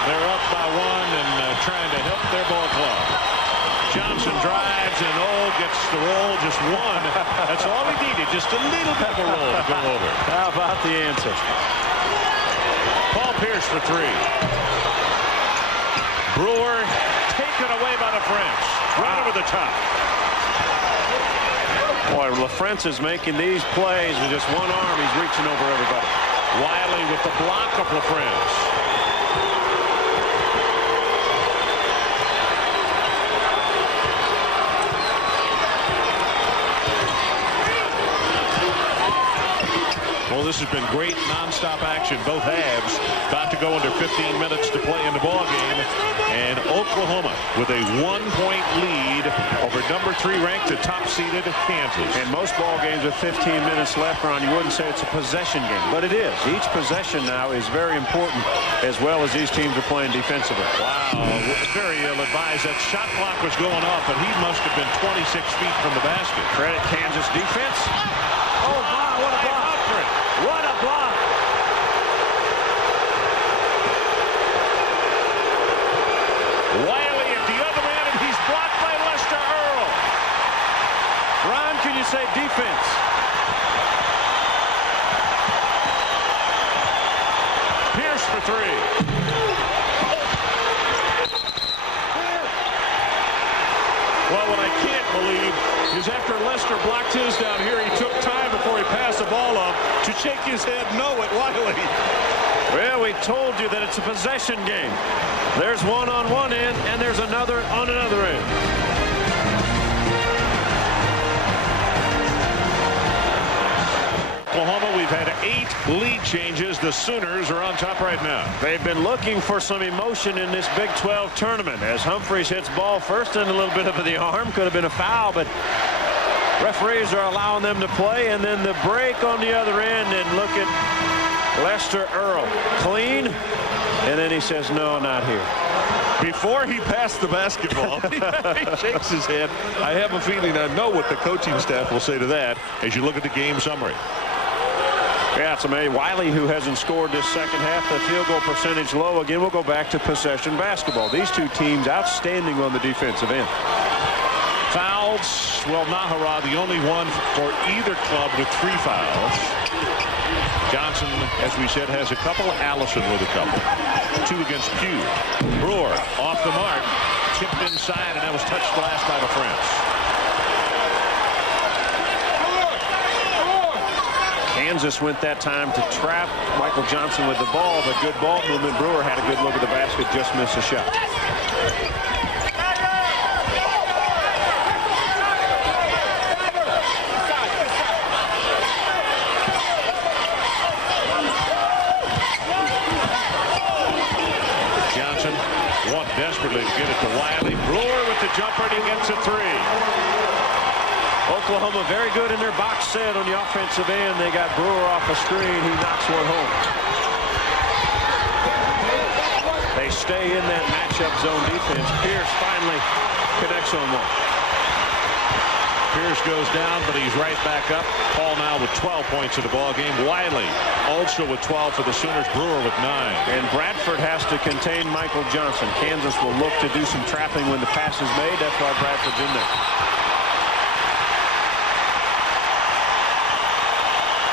They're up by 1 and trying to help their ball club. Johnson drives and gets the roll, just one. That's all he needed, just a little bit of a roll to go over. How about the answer? Paul Pierce for 3. Brewer taken away by the French. Right over the top. Boy, LaFrance is making these plays with just one arm. He's reaching over everybody. Wiley with the block of LaFrance. this has been great nonstop action. Both halves about to go under 15 minutes to play in the ball game. And Oklahoma with a 1-point lead over number 3 ranked to top-seeded Kansas. And most ball games with 15 minutes left, Ron, you wouldn't say it's a possession game, but it is. Each possession now is very important, as well as these teams are playing defensively. Wow, very ill-advised. That shot clock was going off, and he must have been 26 feet from the basket. Credit Kansas defense. Oh, my, what a block. What a block. Wiley at the other end, and he's blocked by Lester Earl. Ron, can you say defense? Pierce for 3. Well, what I can't believe is after Lester blocked his down here, he took time before he passed the ball up to shake his head no at Wiley. Well, we told you that it's a possession game. There's one on one end, and there's another on another end. Oklahoma, we've had 8 lead changes. The Sooners are on top right now. They've been looking for some emotion in this Big 12 tournament as Humphreys hits ball first and a little bit of the arm. Could have been a foul, but referees are allowing them to play. And then the break on the other end, and look at Lester Earl. Clean. And then he says, no, not here. Before he passed the basketball, he shakes his head. I have a feeling I know what the coaching staff will say to that as you look at the game summary. Yeah, it's amazing. Wiley, who hasn't scored this second half, the field goal percentage low. Again, we'll go back to possession basketball. These two teams outstanding on the defensive end. Fouls. Well, Nahara, the only one for either club with 3 fouls. Johnson, as we said, has a couple. Allison with a couple. 2 against Pugh. Brewer off the mark. Tipped inside, and that was touched glass by the French. Kansas went that time to trap Michael Johnson with the ball, but good ball movement. Brewer had a good look at the basket, just missed a shot. Johnson wants desperately to get it to Wiley. Brewer with the jumper, and he gets a 3. Oklahoma very good in their box set on the offensive end. They got Brewer off a screen. He knocks one home. They stay in that matchup zone defense. Pierce finally connects on one. Pierce goes down, but he's right back up. Paul now with 12 points in the ball game. Wiley also with 12 for the Sooners. Brewer with 9. And Bradford has to contain Michael Johnson. Kansas will look to do some trapping when the pass is made. That's why Bradford's in there.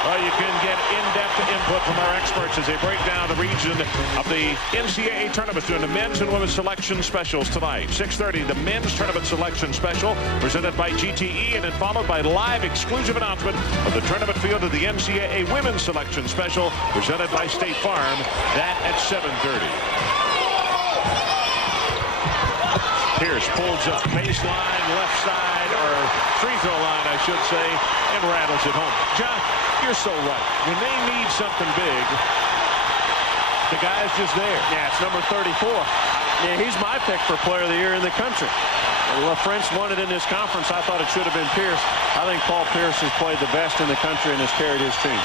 Well, you can get in-depth input from our experts as they break down the region of the NCAA tournament during the men's and women's selection specials tonight. 6:30, the men's tournament selection special presented by GTE, and then followed by live exclusive announcement of the tournament field of the NCAA women's selection special presented by State Farm. That at 7:30. Pierce pulls up baseline, left side, or free throw line, I should say, and rattles it home. John, you're so right. When they need something big, the guy's just there. Yeah, it's number 34. Yeah, he's my pick for player of the year in the country. Well, French won it in this conference. I thought it should have been Pierce. I think Paul Pierce has played the best in the country and has carried his team.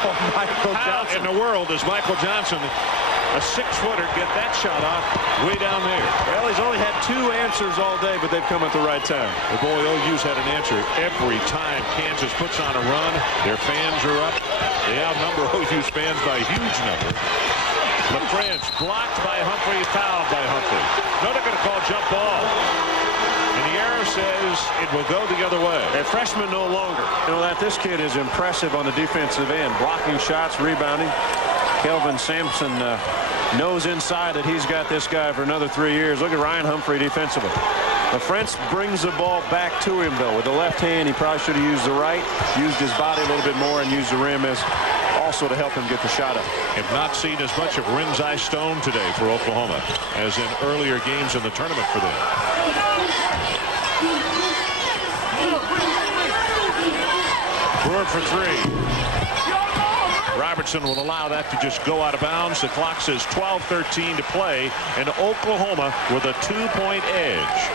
Oh, Michael Johnson. How in the world does Michael Johnson, a 6-footer, get that shot off way down there? Well, he's only had 2 answers all day, but they've come at the right time. The boy, OU's had an answer every time Kansas puts on a run. Their fans are up. They outnumber OU's fans by a huge number. The French blocked by Humphrey, fouled by Humphrey. No, they're going to call jump ball. And the arrow says it will go the other way. A freshman no longer. You know that this kid is impressive on the defensive end. Blocking shots, rebounding. Kelvin Sampson knows inside that he's got this guy for another 3 years. Look at Ryan Humphrey defensively. The French brings the ball back to him, though. With the left hand, he probably should have used the right, used his body a little bit more, and used the rim as also to help him get the shot up. Have not seen as much of Rinzai Stone today for Oklahoma as in earlier games in the tournament for them. for 3. Robertson will allow that to just go out of bounds. The clock says 12:13 to play, and Oklahoma with a 2-point edge.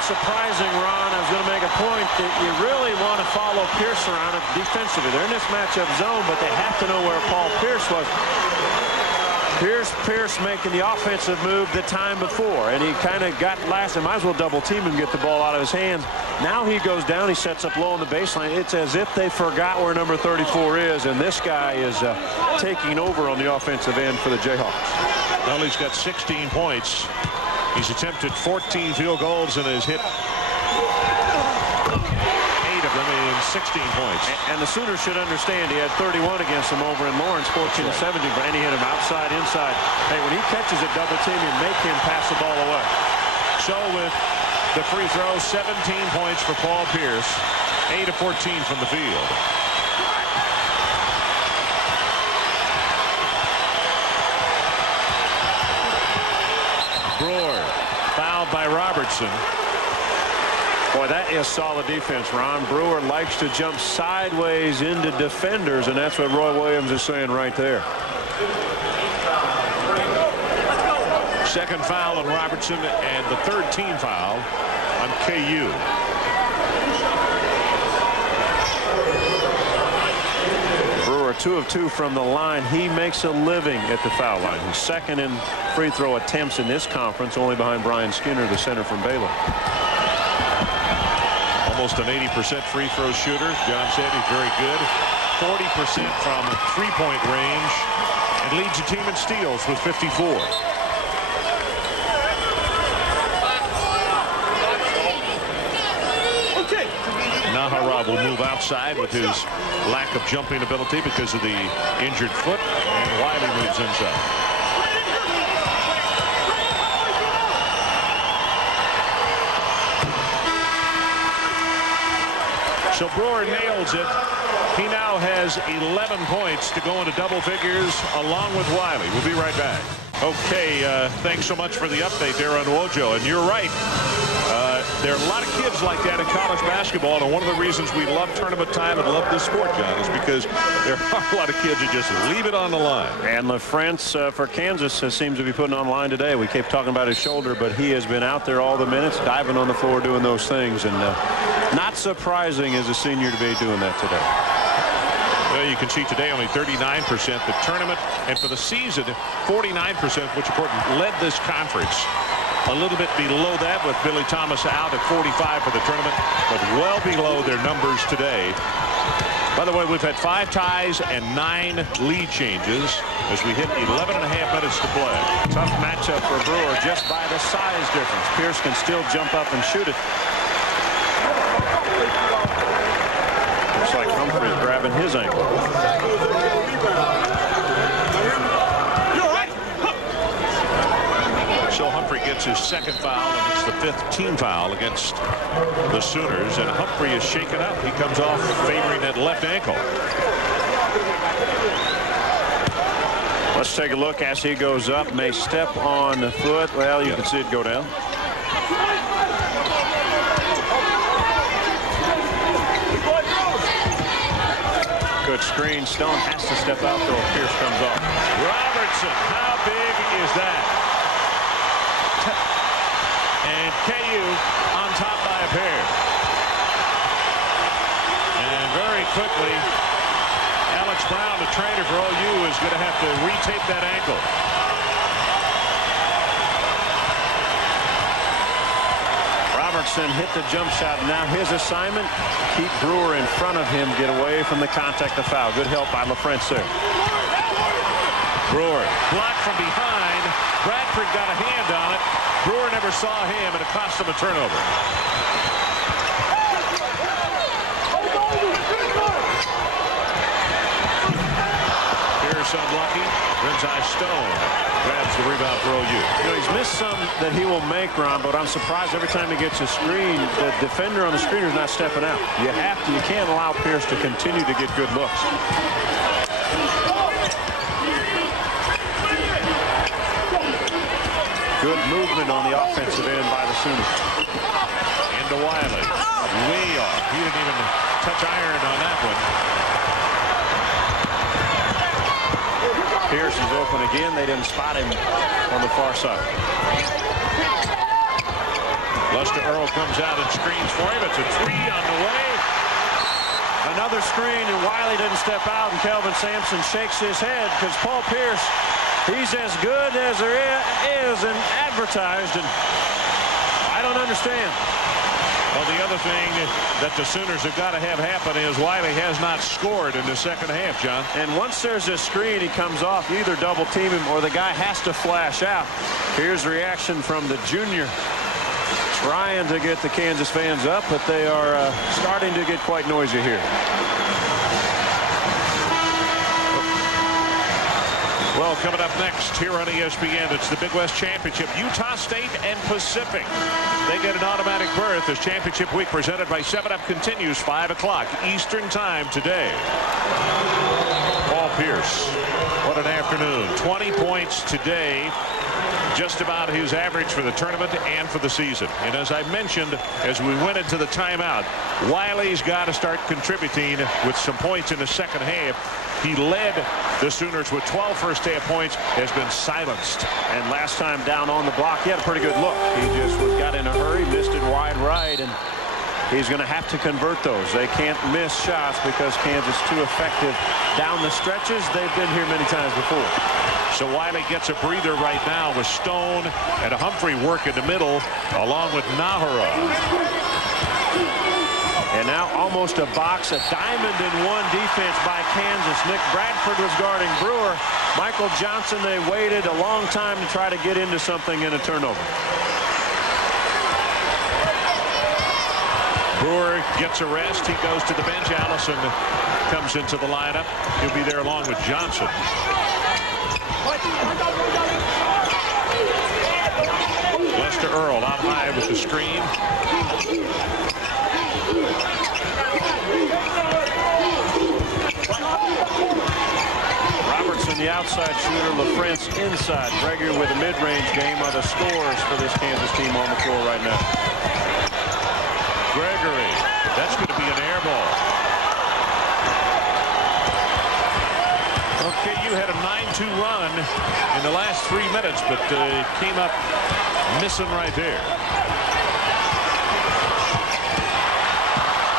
Surprising, Ron. I was going to make a point that you really want to follow Pierce around defensively. They're in this matchup zone, but they have to know where Paul Pierce was. Pierce making the offensive move the time before, and he kind of got last and might as well double team him, get the ball out of his hands. Now he goes down, he sets up low on the baseline. It's as if they forgot where number 34 is, and this guy is taking over on the offensive end for the Jayhawks. Well, he's got 16 points. He's attempted 14 field goals and has hit 8 of them in 16 points. And the Sooners should understand he had 31 against them over in Lawrence, 14 to 17, and he hit him outside, inside. Hey, when he catches a double team, you make him pass the ball away. So with the free throw, 17 points for Paul Pierce, 8 of 14 from the field. Brewer fouled by Robertson. Boy, that is solid defense, Ron. Brewer likes to jump sideways into defenders, and that's what Roy Williams is saying right there. Second foul on Robertson and the third team foul on KU. Brewer 2 of 2 from the line. He makes a living at the foul line. He's second in free throw attempts in this conference, only behind Brian Skinner, the center from Baylor. Almost an 80% free throw shooter. John said he's very good. 40% from three-point range, and leads the team in steals with 54. Nahara will move outside with his lack of jumping ability because of the injured foot, and Wiley moves inside. So Brewer nails it. He now has 11 points to go into double figures along with Wiley. We'll be right back. Okay, thanks so much for the update there on Wojo. And you're right. There are a lot of kids like that in college basketball, and one of the reasons we love tournament time and love this sport, John, is because there are a lot of kids who just leave it on the line. And LaFrance for Kansas seems to be putting on the line today. We kept talking about his shoulder, but he has been out there all the minutes, diving on the floor, doing those things, and not surprising as a senior to be doing that today. Well, you can see today only 39% the tournament, and for the season 49%, which of course led this conference. A little bit below that with Billy Thomas out at 45 for the tournament, but well below their numbers today. By the way, we've had 5 ties and 9 lead changes as we hit 11 and a half minutes to play. Tough matchup for Brewer just by the size difference. Pierce can still jump up and shoot it. Looks like Humphrey's grabbing his ankle. So Humphrey gets his second foul, and it's the 5th team foul against the Sooners, and Humphrey is shaken up. He comes off favoring that left ankle. Let's take a look as he goes up. May step on the foot. Well, you can see it go down. Good screen. Stone has to step out though if Pierce comes off. Robertson, how big is that? And KU on top by a pair. And very quickly, Alex Brown, the trainer for OU, is going to have to retape that ankle. Robertson hit the jump shot. Now his assignment, keep Brewer in front of him, get away from the contact of foul. Good help by LaFrance there. Brewer blocked from behind. Bradford got a hand on it. Brewer never saw him, and it cost him a turnover. Pierce unlucky. Rinzai Stone grabs the rebound for OU. You know, he's missed some that he will make, Ron, but I'm surprised every time he gets a screen, the defender on the screener is not stepping out. You can't allow Pierce to continue to get good looks. Good movement on the offensive end by the Sooners. Into Wiley. Way off. He didn't even touch iron on that one. Pierce is open again. They didn't spot him on the far side. Lester Earl comes out and screens for him. It's a three on the way. Another screen, and Wiley didn't step out, and Kelvin Sampson shakes his head because Paul Pierce, he's as good as there is and advertised, and I don't understand. Well, the other thing that the Sooners have got to have happen is Wiley has not scored in the second half, John. And once there's a screen, he comes off. You either double team him or the guy has to flash out. Here's the reaction from the junior. Trying to get the Kansas fans up, but they are starting to get quite noisy here. Well, coming up next here on ESPN, it's the Big West Championship. Utah State and Pacific. They get an automatic berth as Championship Week presented by 7-Up continues 5 o'clock Eastern Time today. Paul Pierce, what an afternoon. 20 points today. Just about his average for the tournament and for the season. And as I mentioned, as we went into the timeout, Wiley's got to start contributing with some points in the second half. He led the Sooners with 12 first half points, has been silenced. And last time down on the block, he had a pretty good look. He just got in a hurry, missed it wide right, and he's going to have to convert those. They can't miss shots because Kansas is too effective down the stretches. They've been here many times before. So Wiley gets a breather right now with Stone and a Humphrey work in the middle along with Nahara. And now almost a box, a diamond-in-one defense by Kansas. Nick Bradford was guarding Brewer. Michael Johnson, they waited a long time to try to get into something in a turnover. Brewer gets a rest. He goes to the bench. Allison comes into the lineup. He'll be there along with Johnson. Lester Earl out high with the screen. Robertson, the outside shooter. LaFrance inside. Gregory with a mid-range game are the scores for this Kansas team on the floor right now. Gregory. That's going to be an air ball. Okay, you had a 9-2 run in the last 3 minutes, but it came up missing right there.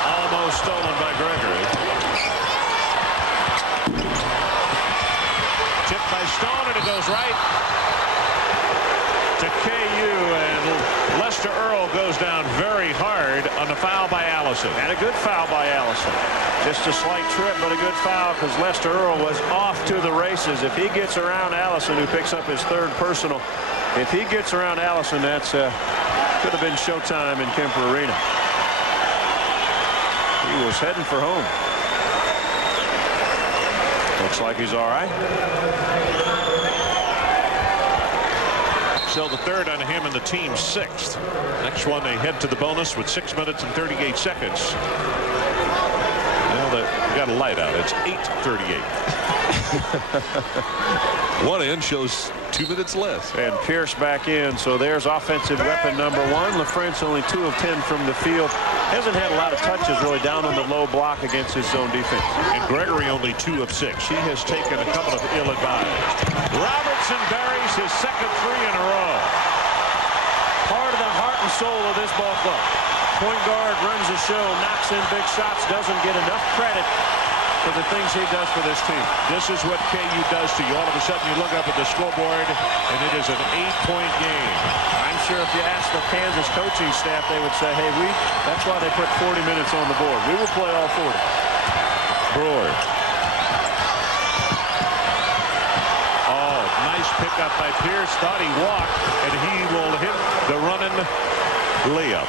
Almost stolen by Gregory. Tipped by Stone, and it goes right to KU, and Lester Earl goes down very hard on the foul by Allison. And a good foul by Allison. Just a slight trip, but a good foul because Lester Earl was off to the races. If he gets around Allison, who picks up his third personal, if he gets around Allison, that's could have been showtime in Kemper Arena. He was heading for home. Looks like he's all right. So the third on him and the team's sixth. Next one, they head to the bonus with 6 minutes and 38 seconds. Well, they got a light out. It's 8:38. One end shows 2 minutes less. And Pierce back in. So there's offensive weapon number one. LaFrance only 2 of 10 from the field. Hasn't had a lot of touches really down on the low block against his zone defense. And Gregory only 2 of 6. He has taken a couple of ill-advised. Robertson buries his second 3 in a row. Part of the heart and soul of this ball club. Point guard runs the show, knocks in big shots, doesn't get enough credit for the things he does for this team. This is what KU does to you. All of a sudden you look up at the scoreboard and it is an 8-point game. I'm sure if you ask the Kansas coaching staff, they would say, hey, that's why they put 40 minutes on the board. We will play all 40. Brewer. Oh, nice pickup by Pierce. Thought he walked, and he will hit the running layup.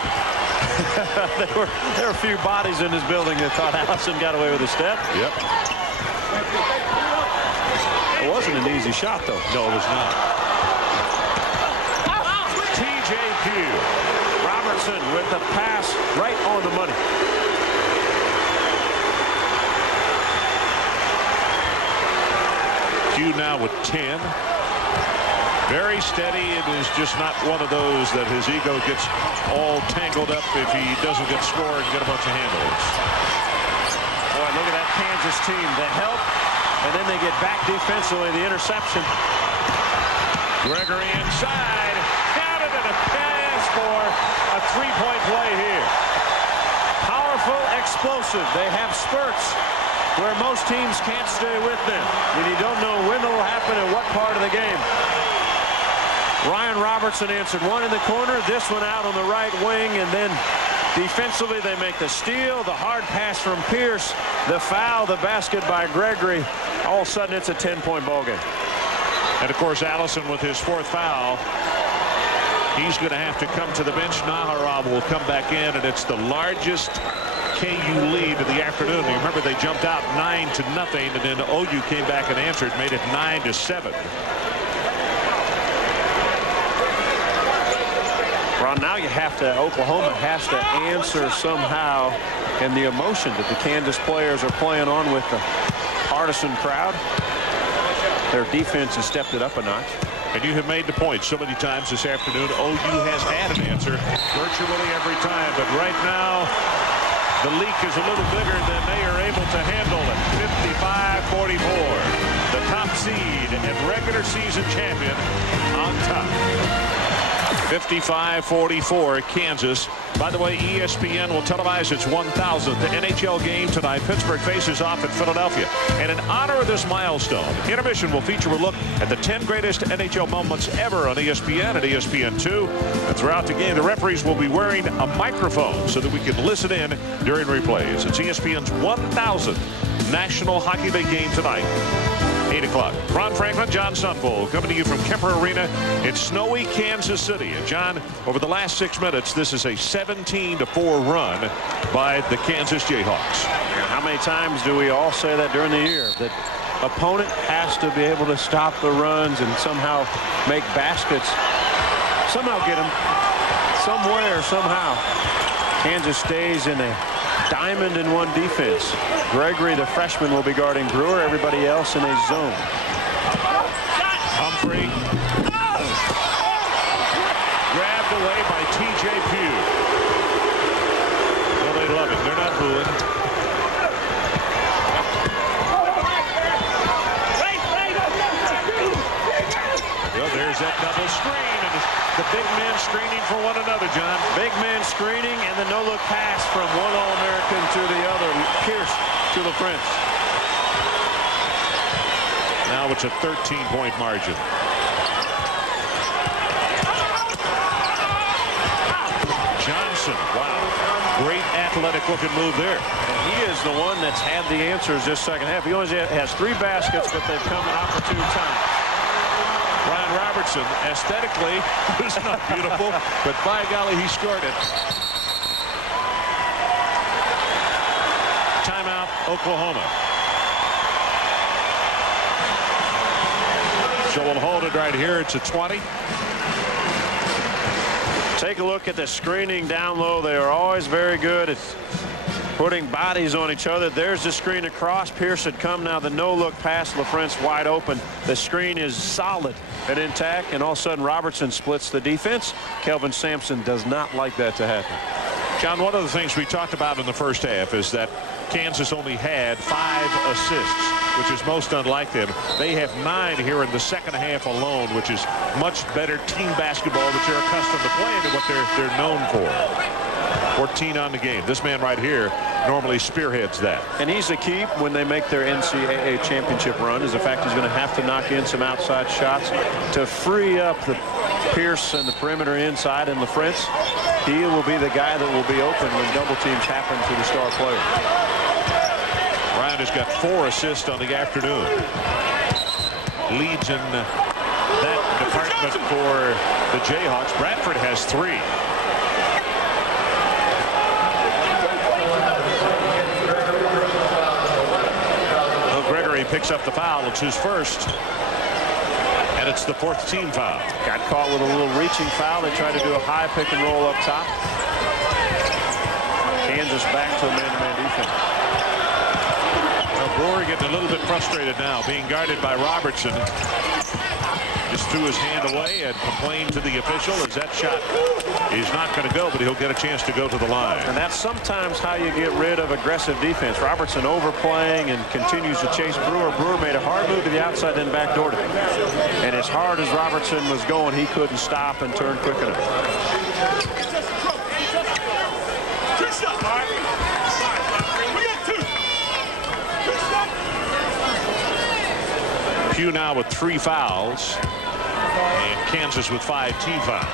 There were a few bodies in this building that thought Allison got away with a step. Yep. It wasn't an easy shot, though. No, it was not. Robertson with the pass right on the money. Q now with 10. Very steady. It is just not one of those that his ego gets all tangled up if he doesn't get scored and get a bunch of handles. Boy, look at that Kansas team. The help, and then they get back defensively. The interception. Gregory inside. Counted and a pass for a three-point play here. Powerful, explosive. They have spurts where most teams can't stay with them. And you don't know when it will happen and what part of the game. Ryan Robertson answered one in the corner, this one out on the right wing, and then defensively they make the steal, the hard pass from Pierce, the foul, the basket by Gregory. All of a sudden it's a 10-point ball game. And of course Allison with his fourth foul. He's going to have to come to the bench. Naharov will come back in, and it's the largest KU lead of the afternoon. You remember they jumped out 9-0, and then OU came back and answered, made it 9-7. Well, now you have to, Oklahoma has to answer somehow, and the emotion that the Kansas players are playing on with the partisan crowd. Their defense has stepped it up a notch. And you have made the point so many times this afternoon. OU has had an answer virtually every time, but right now the leak is a little bigger than they are able to handle it. 55-44. The top seed and regular season champion on top. 55-44 Kansas. By the way, ESPN will televise its 1,000th NHL game tonight. Pittsburgh faces off at Philadelphia. And in honor of this milestone, Intermission will feature a look at the 10 greatest NHL moments ever on ESPN and ESPN2. And throughout the game, the referees will be wearing a microphone so that we can listen in during replays. It's ESPN's 1,000th National Hockey League game tonight. 8 o'clock. Ron Franklin, John Sunbull coming to you from Kemper Arena in snowy Kansas City. And John, over the last 6 minutes, this is a 17-4 run by the Kansas Jayhawks. How many times do we all say that during the year? That opponent has to be able to stop the runs and somehow make baskets. Somehow get them somewhere, somehow. Kansas stays in a diamond-in-one defense. Gregory, the freshman, will be guarding Brewer. Everybody else in a zone. Humphrey. Grabbed away by T.J. Pugh. Well, they love it. They're not booing. Well, there's that double screen. And the big men screening for one another, John. Big man screening and the no-look pass from one All-American to the other. Pierce to the Prince. Now it's a 13-point margin. Johnson, wow. Great athletic-looking move there. And he is the one that's had the answers this second half. He only has 3 baskets, but they've come an opportune time. Ryan Robertson, aesthetically, was not beautiful, but by golly, he scored it. Timeout, Oklahoma. So we'll hold it right here. It's a 20. Take a look at the screening down low. They are always very good at putting bodies on each other. There's the screen across. Pierce had come. Now the no-look pass. LaFrance wide open. The screen is solid and intact, and all of a sudden Robertson splits the defense. Kelvin Sampson does not like that to happen. John, one of the things we talked about in the first half is that Kansas only had 5 assists, which is most unlike them. They have 9 here in the second half alone, which is much better team basketball that they're accustomed to playing and what they're known for. 14 on the game. This man right here normally spearheads that. And he's the key when they make their NCAA championship run, is the fact he's going to have to knock in some outside shots to free up the Pierce and the perimeter inside, and LaFrance, he will be the guy that will be open when double teams happen to the star player. Ryan has got 4 assists on the afternoon. Leads in that department for the Jayhawks. Bradford has 3. Gregory picks up the foul. It's his first, and it's the 4th team foul. Got caught with a little reaching foul. They tried to do a high pick and roll up top. Kansas back to a man-to-man defense. Well, Brewer getting a little bit frustrated now, being guarded by Robertson. Just threw his hand away and complained to the official as that shot is not going to go, but he'll get a chance to go to the line. And that's sometimes how you get rid of aggressive defense. Robertson overplaying and continues to chase Brewer. Brewer made a hard move to the outside, then backdoored it. And as hard as Robertson was going, he couldn't stop and turn quick enough. Pugh now with 3 fouls, and Kansas with 5 team fouls.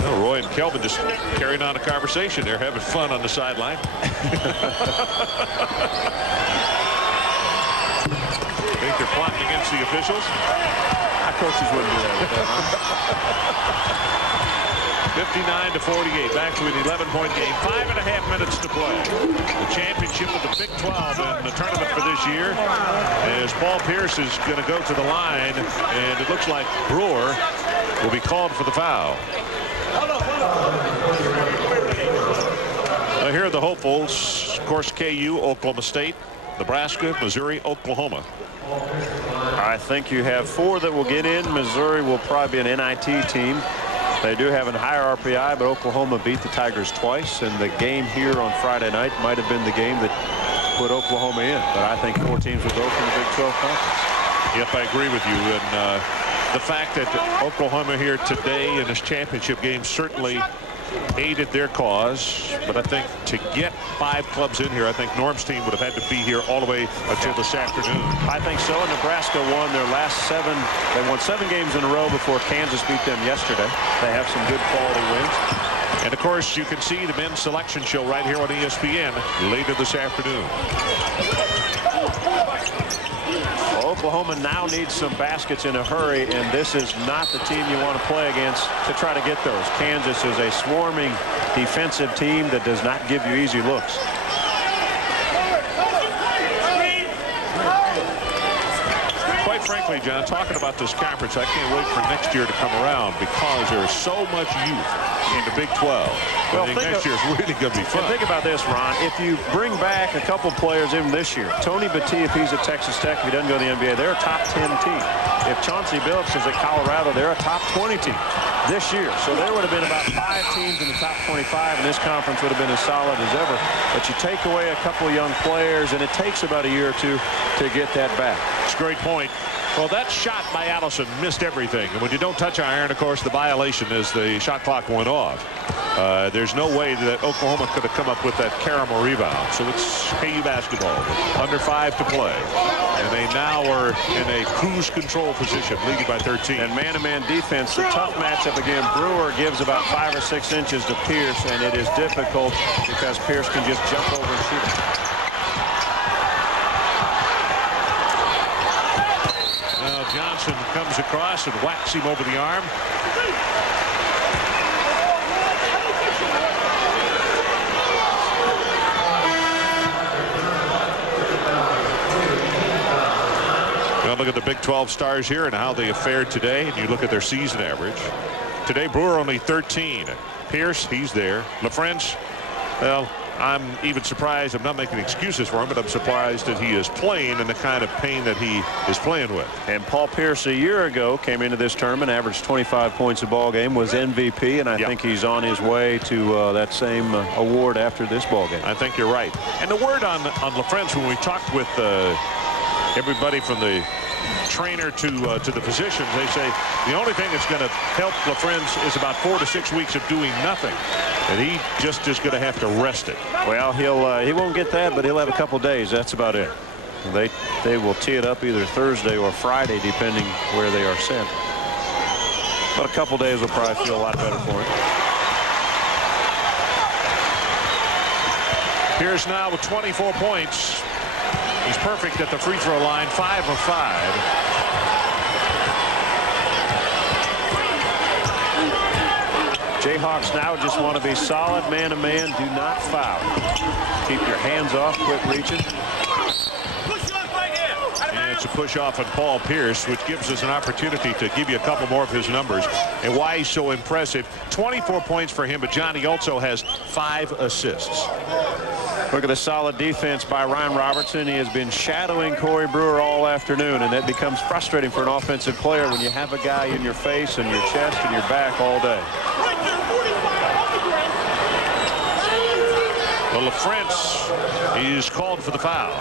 Well, Roy and Kelvin just carrying on a conversation. They're having fun on the sideline. Think they're plotting against the officials? Our coaches wouldn't do that with that, huh? 59-48, back to an 11-point game. 5.5 minutes to play. The championship of the Big 12 and the tournament for this year. As Paul Pierce is going to go to the line, and it looks like Brewer will be called for the foul. Here are the hopefuls. Of course, KU, Oklahoma State, Nebraska, Missouri, Oklahoma. I think you have 4 that will get in. Missouri will probably be an NIT team. They do have a higher RPI, but Oklahoma beat the Tigers twice, and the game here on Friday night might have been the game that put Oklahoma in. But I think 4 teams will go from the Big 12 conference. Yep, I agree with you. And the fact that Oklahoma here today in this championship game certainly aided their cause. But I think to get 5 clubs in here, I think Norm's team would have had to be here all the way until this afternoon. I think so. Nebraska won their last 7. They won 7 games in a row before Kansas beat them yesterday. They have some good quality wins. And of course, you can see the men's selection show right here on ESPN later this afternoon. Oklahoma now needs some baskets in a hurry, and this is not the team you want to play against to try to get those. Kansas is a swarming defensive team that does not give you easy looks. Quite frankly, John, talking about this conference, I can't wait for next year to come around because there is so much youth in the Big 12. Well, I think next year is really going to be fun. Think about this, Ron. If you bring back a couple players in this year, Tony Battie, if he's at Texas Tech, if he doesn't go to the NBA, they're a top 10 team. If Chauncey Billups is at Colorado, they're a top 20 team this year. So there would have been about 5 teams in the top 25, and this conference would have been as solid as ever. But you take away a couple of young players, and it takes about a year or 2 to get that back. It's a great point. Well, that shot by Allison missed everything. And when you don't touch iron, of course, the violation is the shot clock went off. There's no way that Oklahoma could have come up with that caramel rebound. So it's KU basketball. Under 5 to play. And they now are in a cruise control position, leading by 13. And man-to-man defense, the tough matchup again. Brewer gives about 5 or 6 inches to Pierce, and it is difficult because Pierce can just jump over and shoot it. Johnson comes across and whacks him over the arm. Now look at the Big 12 stars here and how they have fared today. And you look at their season average. Today, Brewer only 13. Pierce, he's there. LaFrance, well, I'm even surprised. I'm not making excuses for him, but I'm surprised that he is playing in the kind of pain that he is playing with. And Paul Pierce a year ago came into this tournament, averaged 25 points a ball game, was MVP, and I think he's on his way to that same award after this ball game. I think you're right. And the word on LaFrance, when we talked with everybody from the trainer to the physicians, they say the only thing that's going to help LaFrance is about 4 to 6 weeks of doing nothing. And he just is going to have to rest it. Well, he won't get that, but he'll have a couple days. That's about it. They will tee it up either Thursday or Friday, depending where they are sent. But a couple days will probably feel a lot better for him. Pierce now with 24 points. He's perfect at the free throw line, 5 of 5. Jayhawks now just want to be solid man-to-man. Do not foul. Keep your hands off. Quit reaching. And defense to push off on Paul Pierce, which gives us an opportunity to give you a couple more of his numbers and why he's so impressive. 24 points for him, but Johnny also has 5 assists. Look at the solid defense by Ryan Robertson. He has been shadowing Corey Brewer all afternoon, and that becomes frustrating for an offensive player when you have a guy in your face and your chest and your back all day. Well, LaFrance is called for the foul.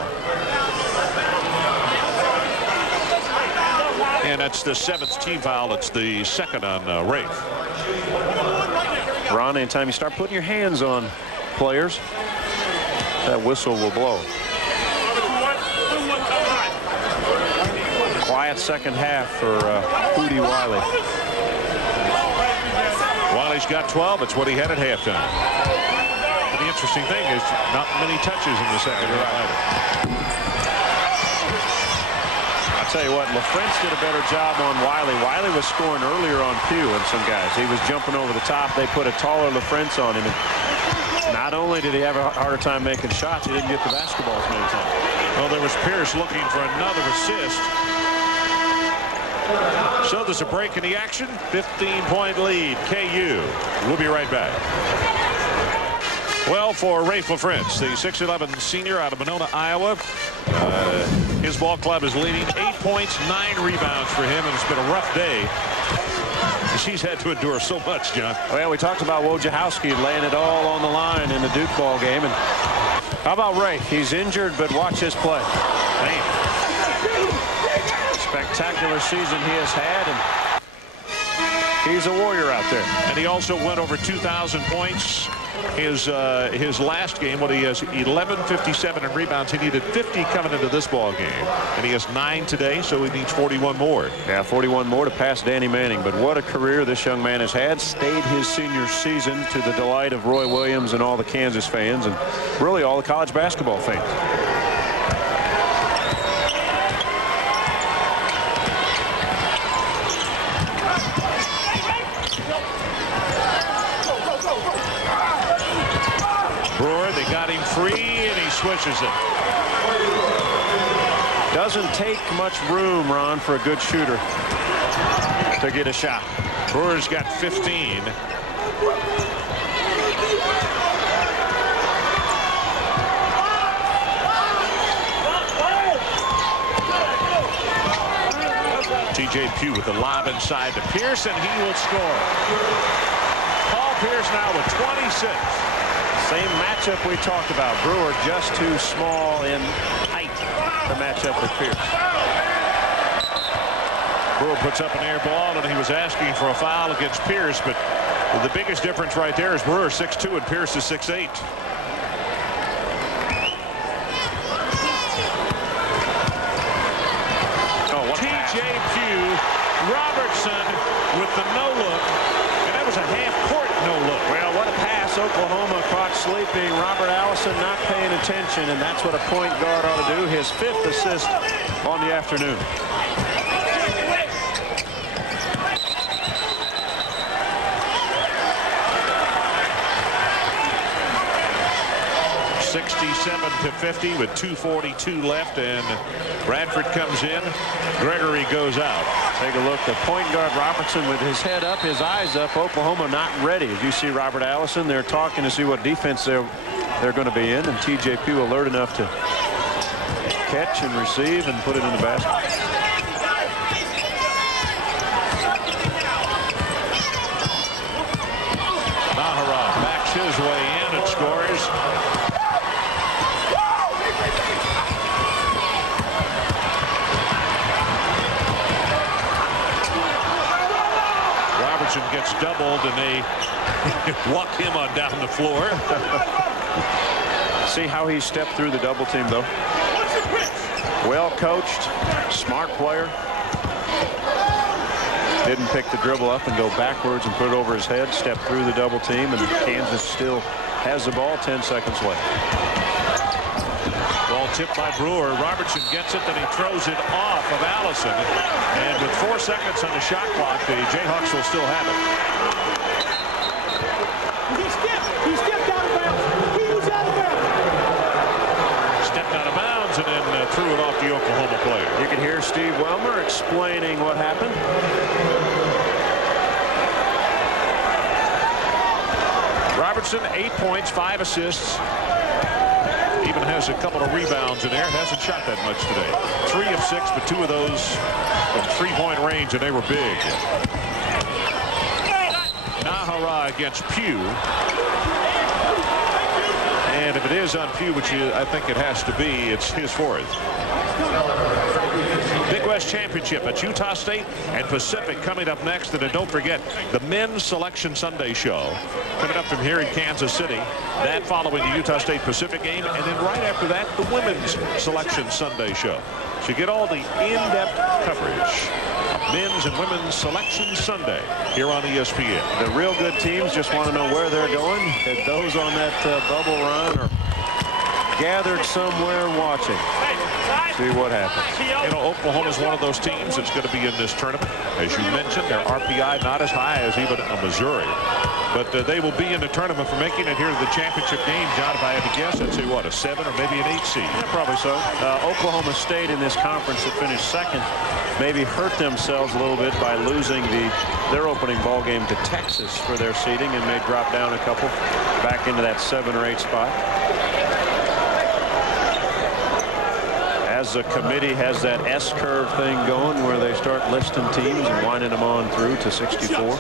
And that's the 7th team foul. It's the 2nd on Rafe. Ron, anytime you start putting your hands on players, that whistle will blow. Quiet second half for Hootie Wiley. Wiley's got 12. It's what he had at halftime. And the interesting thing is not many touches in the second half either. I'll tell you what, LaFrance did a better job on Wiley. Wiley was scoring earlier on Pugh and some guys. He was jumping over the top. They put a taller LaFrance on him. And not only did he have a harder time making shots, he didn't get the basketball as many times. Well, there was Pierce looking for another assist. So there's a break in the action. 15-point lead, KU. We'll be right back. Well, for Rafe LaFrance, the 6'11 senior out of Monona, Iowa, his ball club is leading. 8 points, 9 rebounds for him, and it's been a rough day. He's had to endure so much, John. Well, we talked about Wojciechowski laying it all on the line in the Duke ball game. And how about Rafe? He's injured, but watch his play. Man. Spectacular season he has had, and he's a warrior out there. And he also went over 2,000 points. His last game, when he has 11.57 in rebounds, he needed 50 coming into this ball game, and he has 9 today, so he needs 41 more. Yeah, 41 more to pass Danny Manning. But what a career this young man has had. Stayed his senior season to the delight of Roy Williams and all the Kansas fans, and really all the college basketball fans. Brewer, they got him free, and he switches it. Doesn't take much room, Ron, for a good shooter to get a shot. Brewer's got 15. TJ Pugh with the lob inside to Pierce, and he will score. Paul Pierce now with 26. Same matchup we talked about. Brewer just too small in height to match up with Pierce. Brewer puts up an air ball, and he was asking for a foul against Pierce, but the biggest difference right there is Brewer 6'2" and Pierce is 6'8". TJ Pugh, Robertson with the no look, and that was a half-court no look. Well, what a pass. Oklahoma caught sleeping. Robert Allison not paying attention, and that's what a point guard ought to do. His 5th assist on the afternoon. 67-50 with 2:42 left, and Bradford comes in. Gregory goes out. Take a look. The point guard Robertson with his head up, his eyes up. Oklahoma not ready. As you see Robert Allison, they're talking to see what defense they're going to be in, and TJ Pugh alert enough to catch and receive and put it in the basket. Nahara backs his way in and scores. Robertson gets doubled, and they walk him on down the floor. See how he stepped through the double team, though. Well coached, smart player. Didn't pick the dribble up and go backwards and put it over his head. Stepped through the double team, and Kansas still has the ball. 10 seconds left. Ball tipped by Brewer. Robertson gets it, then he throws it off of Allison. And with 4 seconds on the shot clock, the Jayhawks will still have it. He stepped out of bounds. He was out of bounds. Stepped out of bounds, and then through and off the Oklahoma player. You can hear Steve Welmer explaining what happened. Robertson, 8 points, 5 assists. Even has a couple of rebounds in there. Hasn't shot that much today. 3 of 6, but 2 of those from three-point range, and they were big. Nahara against Pugh. And if it is on Pugh, which I think it has to be, it's his fourth. Big West Championship at Utah State and Pacific coming up next. And don't forget the Men's Selection Sunday Show coming up from here in Kansas City. That following the Utah State Pacific game. And then right after that, the Women's Selection Sunday Show. So you get all the in-depth coverage. Men's and Women's Selection Sunday here on ESPN. The real good teams just want to know where they're going. And those on that bubble run are gathered somewhere watching. See what happens. You know, Oklahoma's one of those teams that's going to be in this tournament. As you mentioned, their RPI not as high as even Missouri. But they will be in the tournament for making it here to the championship game. John, if I had to guess, I'd say, what, a 7 or maybe an 8 seed? Yeah, probably so. Oklahoma State in this conference that finished second maybe hurt themselves a little bit by losing their opening ball game to Texas for their seeding and may drop down a couple back into that 7 or 8 spot. As the committee has that S-curve thing going where they start listing teams and winding them on through to 64.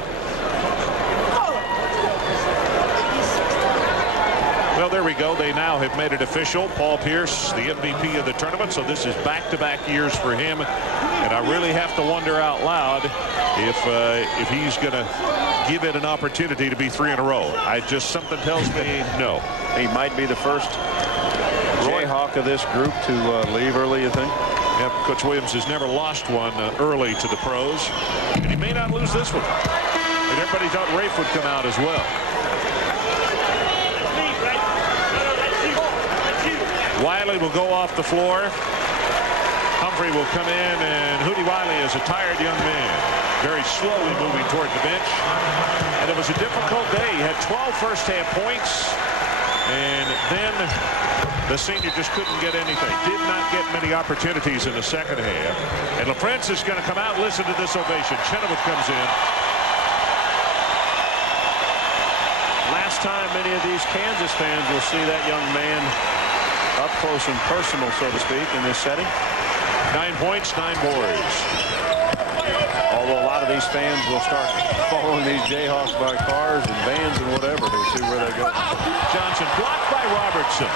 Well, there we go. They now have made it official. Paul Pierce, the MVP of the tournament. So this is back-to-back years for him. And I really have to wonder out loud if he's going to give it an opportunity to be 3 in a row. Something tells me no. He might be the first Jayhawk of this group to leave early, you think? Yep, Coach Williams has never lost one early to the pros. And he may not lose this one. And everybody thought Rafe would come out as well. Wiley will go off the floor. Humphrey will come in, and Hootie Wiley is a tired young man. Very slowly moving toward the bench. And it was a difficult day. He had 12 first-half points. And then the senior just couldn't get anything. Did not get many opportunities in the second half. And LaFrance is going to come out. Listen to this ovation. Chenoweth comes in. Last time many of these Kansas fans will see that young man up close and personal, so to speak, in this setting. 9 points, 9 boards. Although a lot of these fans will start following these Jayhawks by cars and vans and whatever to see where they go. Johnson blocked by Robertson.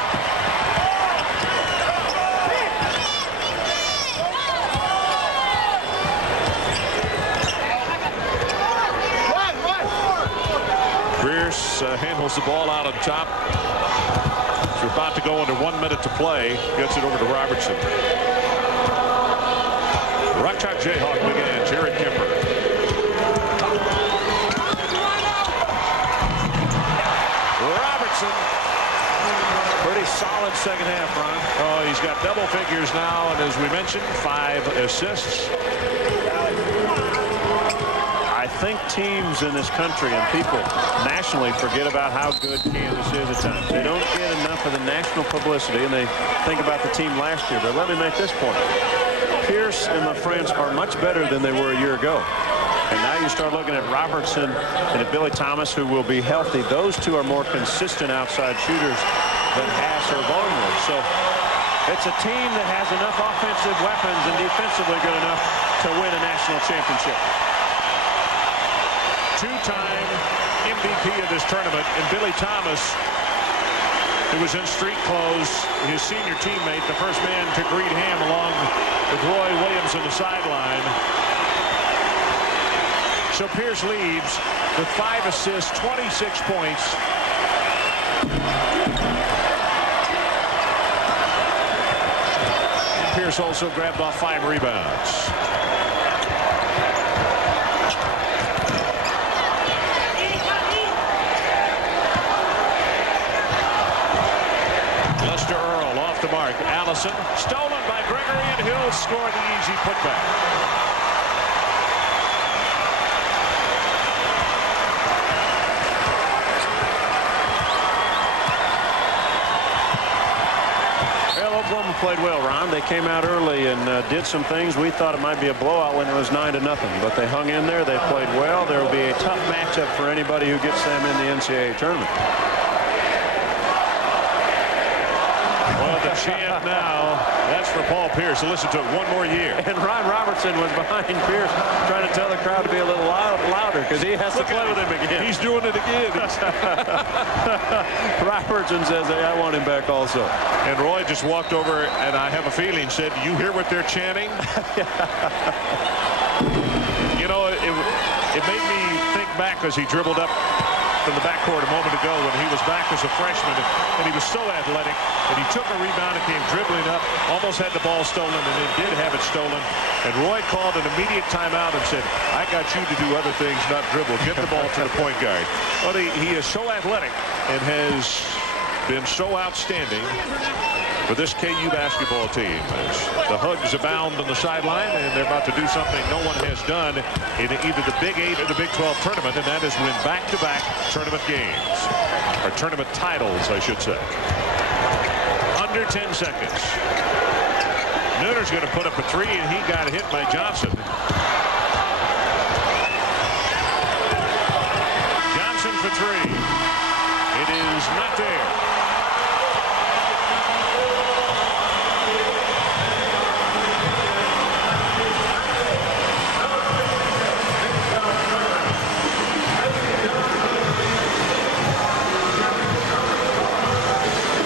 Pierce handles the ball out on top. We're about to go under 1 minute to play. Gets it over to Robertson. Rock Chalk Jayhawk began. Jared Kemper. Robertson. Pretty solid second half, Ron. Oh, he's got double figures now, and as we mentioned, 5 assists. I think teams in this country and people nationally forget about how good Kansas is at times. They don't get enough of the national publicity, and they think about the team last year. But let me make this point. Pierce and LaFrance are much better than they were a year ago. And now you start looking at Robertson and at Billy Thomas, who will be healthy. Those two are more consistent outside shooters than Haas or Barnwood. So it's a team that has enough offensive weapons and defensively good enough to win a national championship. Two-time MVP of this tournament, and Billy Thomas, who was in street clothes, his senior teammate, the first man to greet him along with Roy Williams on the sideline. So Pierce leads with 5 assists, 26 points. Pierce also grabbed off 5 rebounds. Lester Earl off the mark. Allison stolen by Gregory, and he'll score the easy putback. Well, Oklahoma played well, Ron. They came out early and did some things. We thought it might be a blowout when it was 9-0, but they hung in there. They played well. There will be a tough matchup for anybody who gets them in the NCAA tournament. Well, the chant now, that's for Paul Pierce. Listen to it one more year. And Ron Robertson was behind Pierce trying to tell the crowd to be a little louder because he has to play with him again. He's doing it again. Robertson says, hey, I want him back also. And Roy just walked over, and I have a feeling said, you hear what they're chanting? You know, it made me think back as he dribbled up in the backcourt a moment ago when he was back as a freshman, and he was so athletic, and he took a rebound and came dribbling up, almost had the ball stolen, and then did have it stolen. And Roy called an immediate timeout and said, I got you to do other things, not dribble. Get the ball to the point guard. Well, he is so athletic and has been so outstanding for this KU basketball team. As the hugs abound on the sideline, and they're about to do something no one has done in either the Big 8 or the Big 12 tournament, and that is win back-to-back tournament games. Or tournament titles, I should say. Under 10 seconds. Nooner's going to put up a three, and he got hit by Johnson. Johnson for three. It is not there.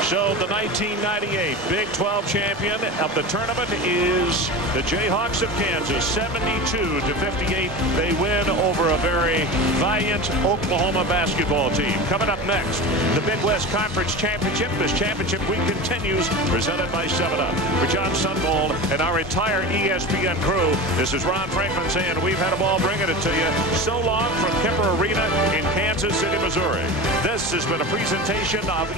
So the 1998 Big 12 champion of the tournament is the Jayhawks of Kansas, 72-58. They win over a very valiant Oklahoma basketball team. Coming up next, the Big West Conference Championship. This championship week continues, presented by 7-Up. For John Sunvold and our entire ESPN crew, this is Ron Franklin saying we've had a ball bringing it to you. So long from Kemper Arena in Kansas City, Missouri. This has been a presentation of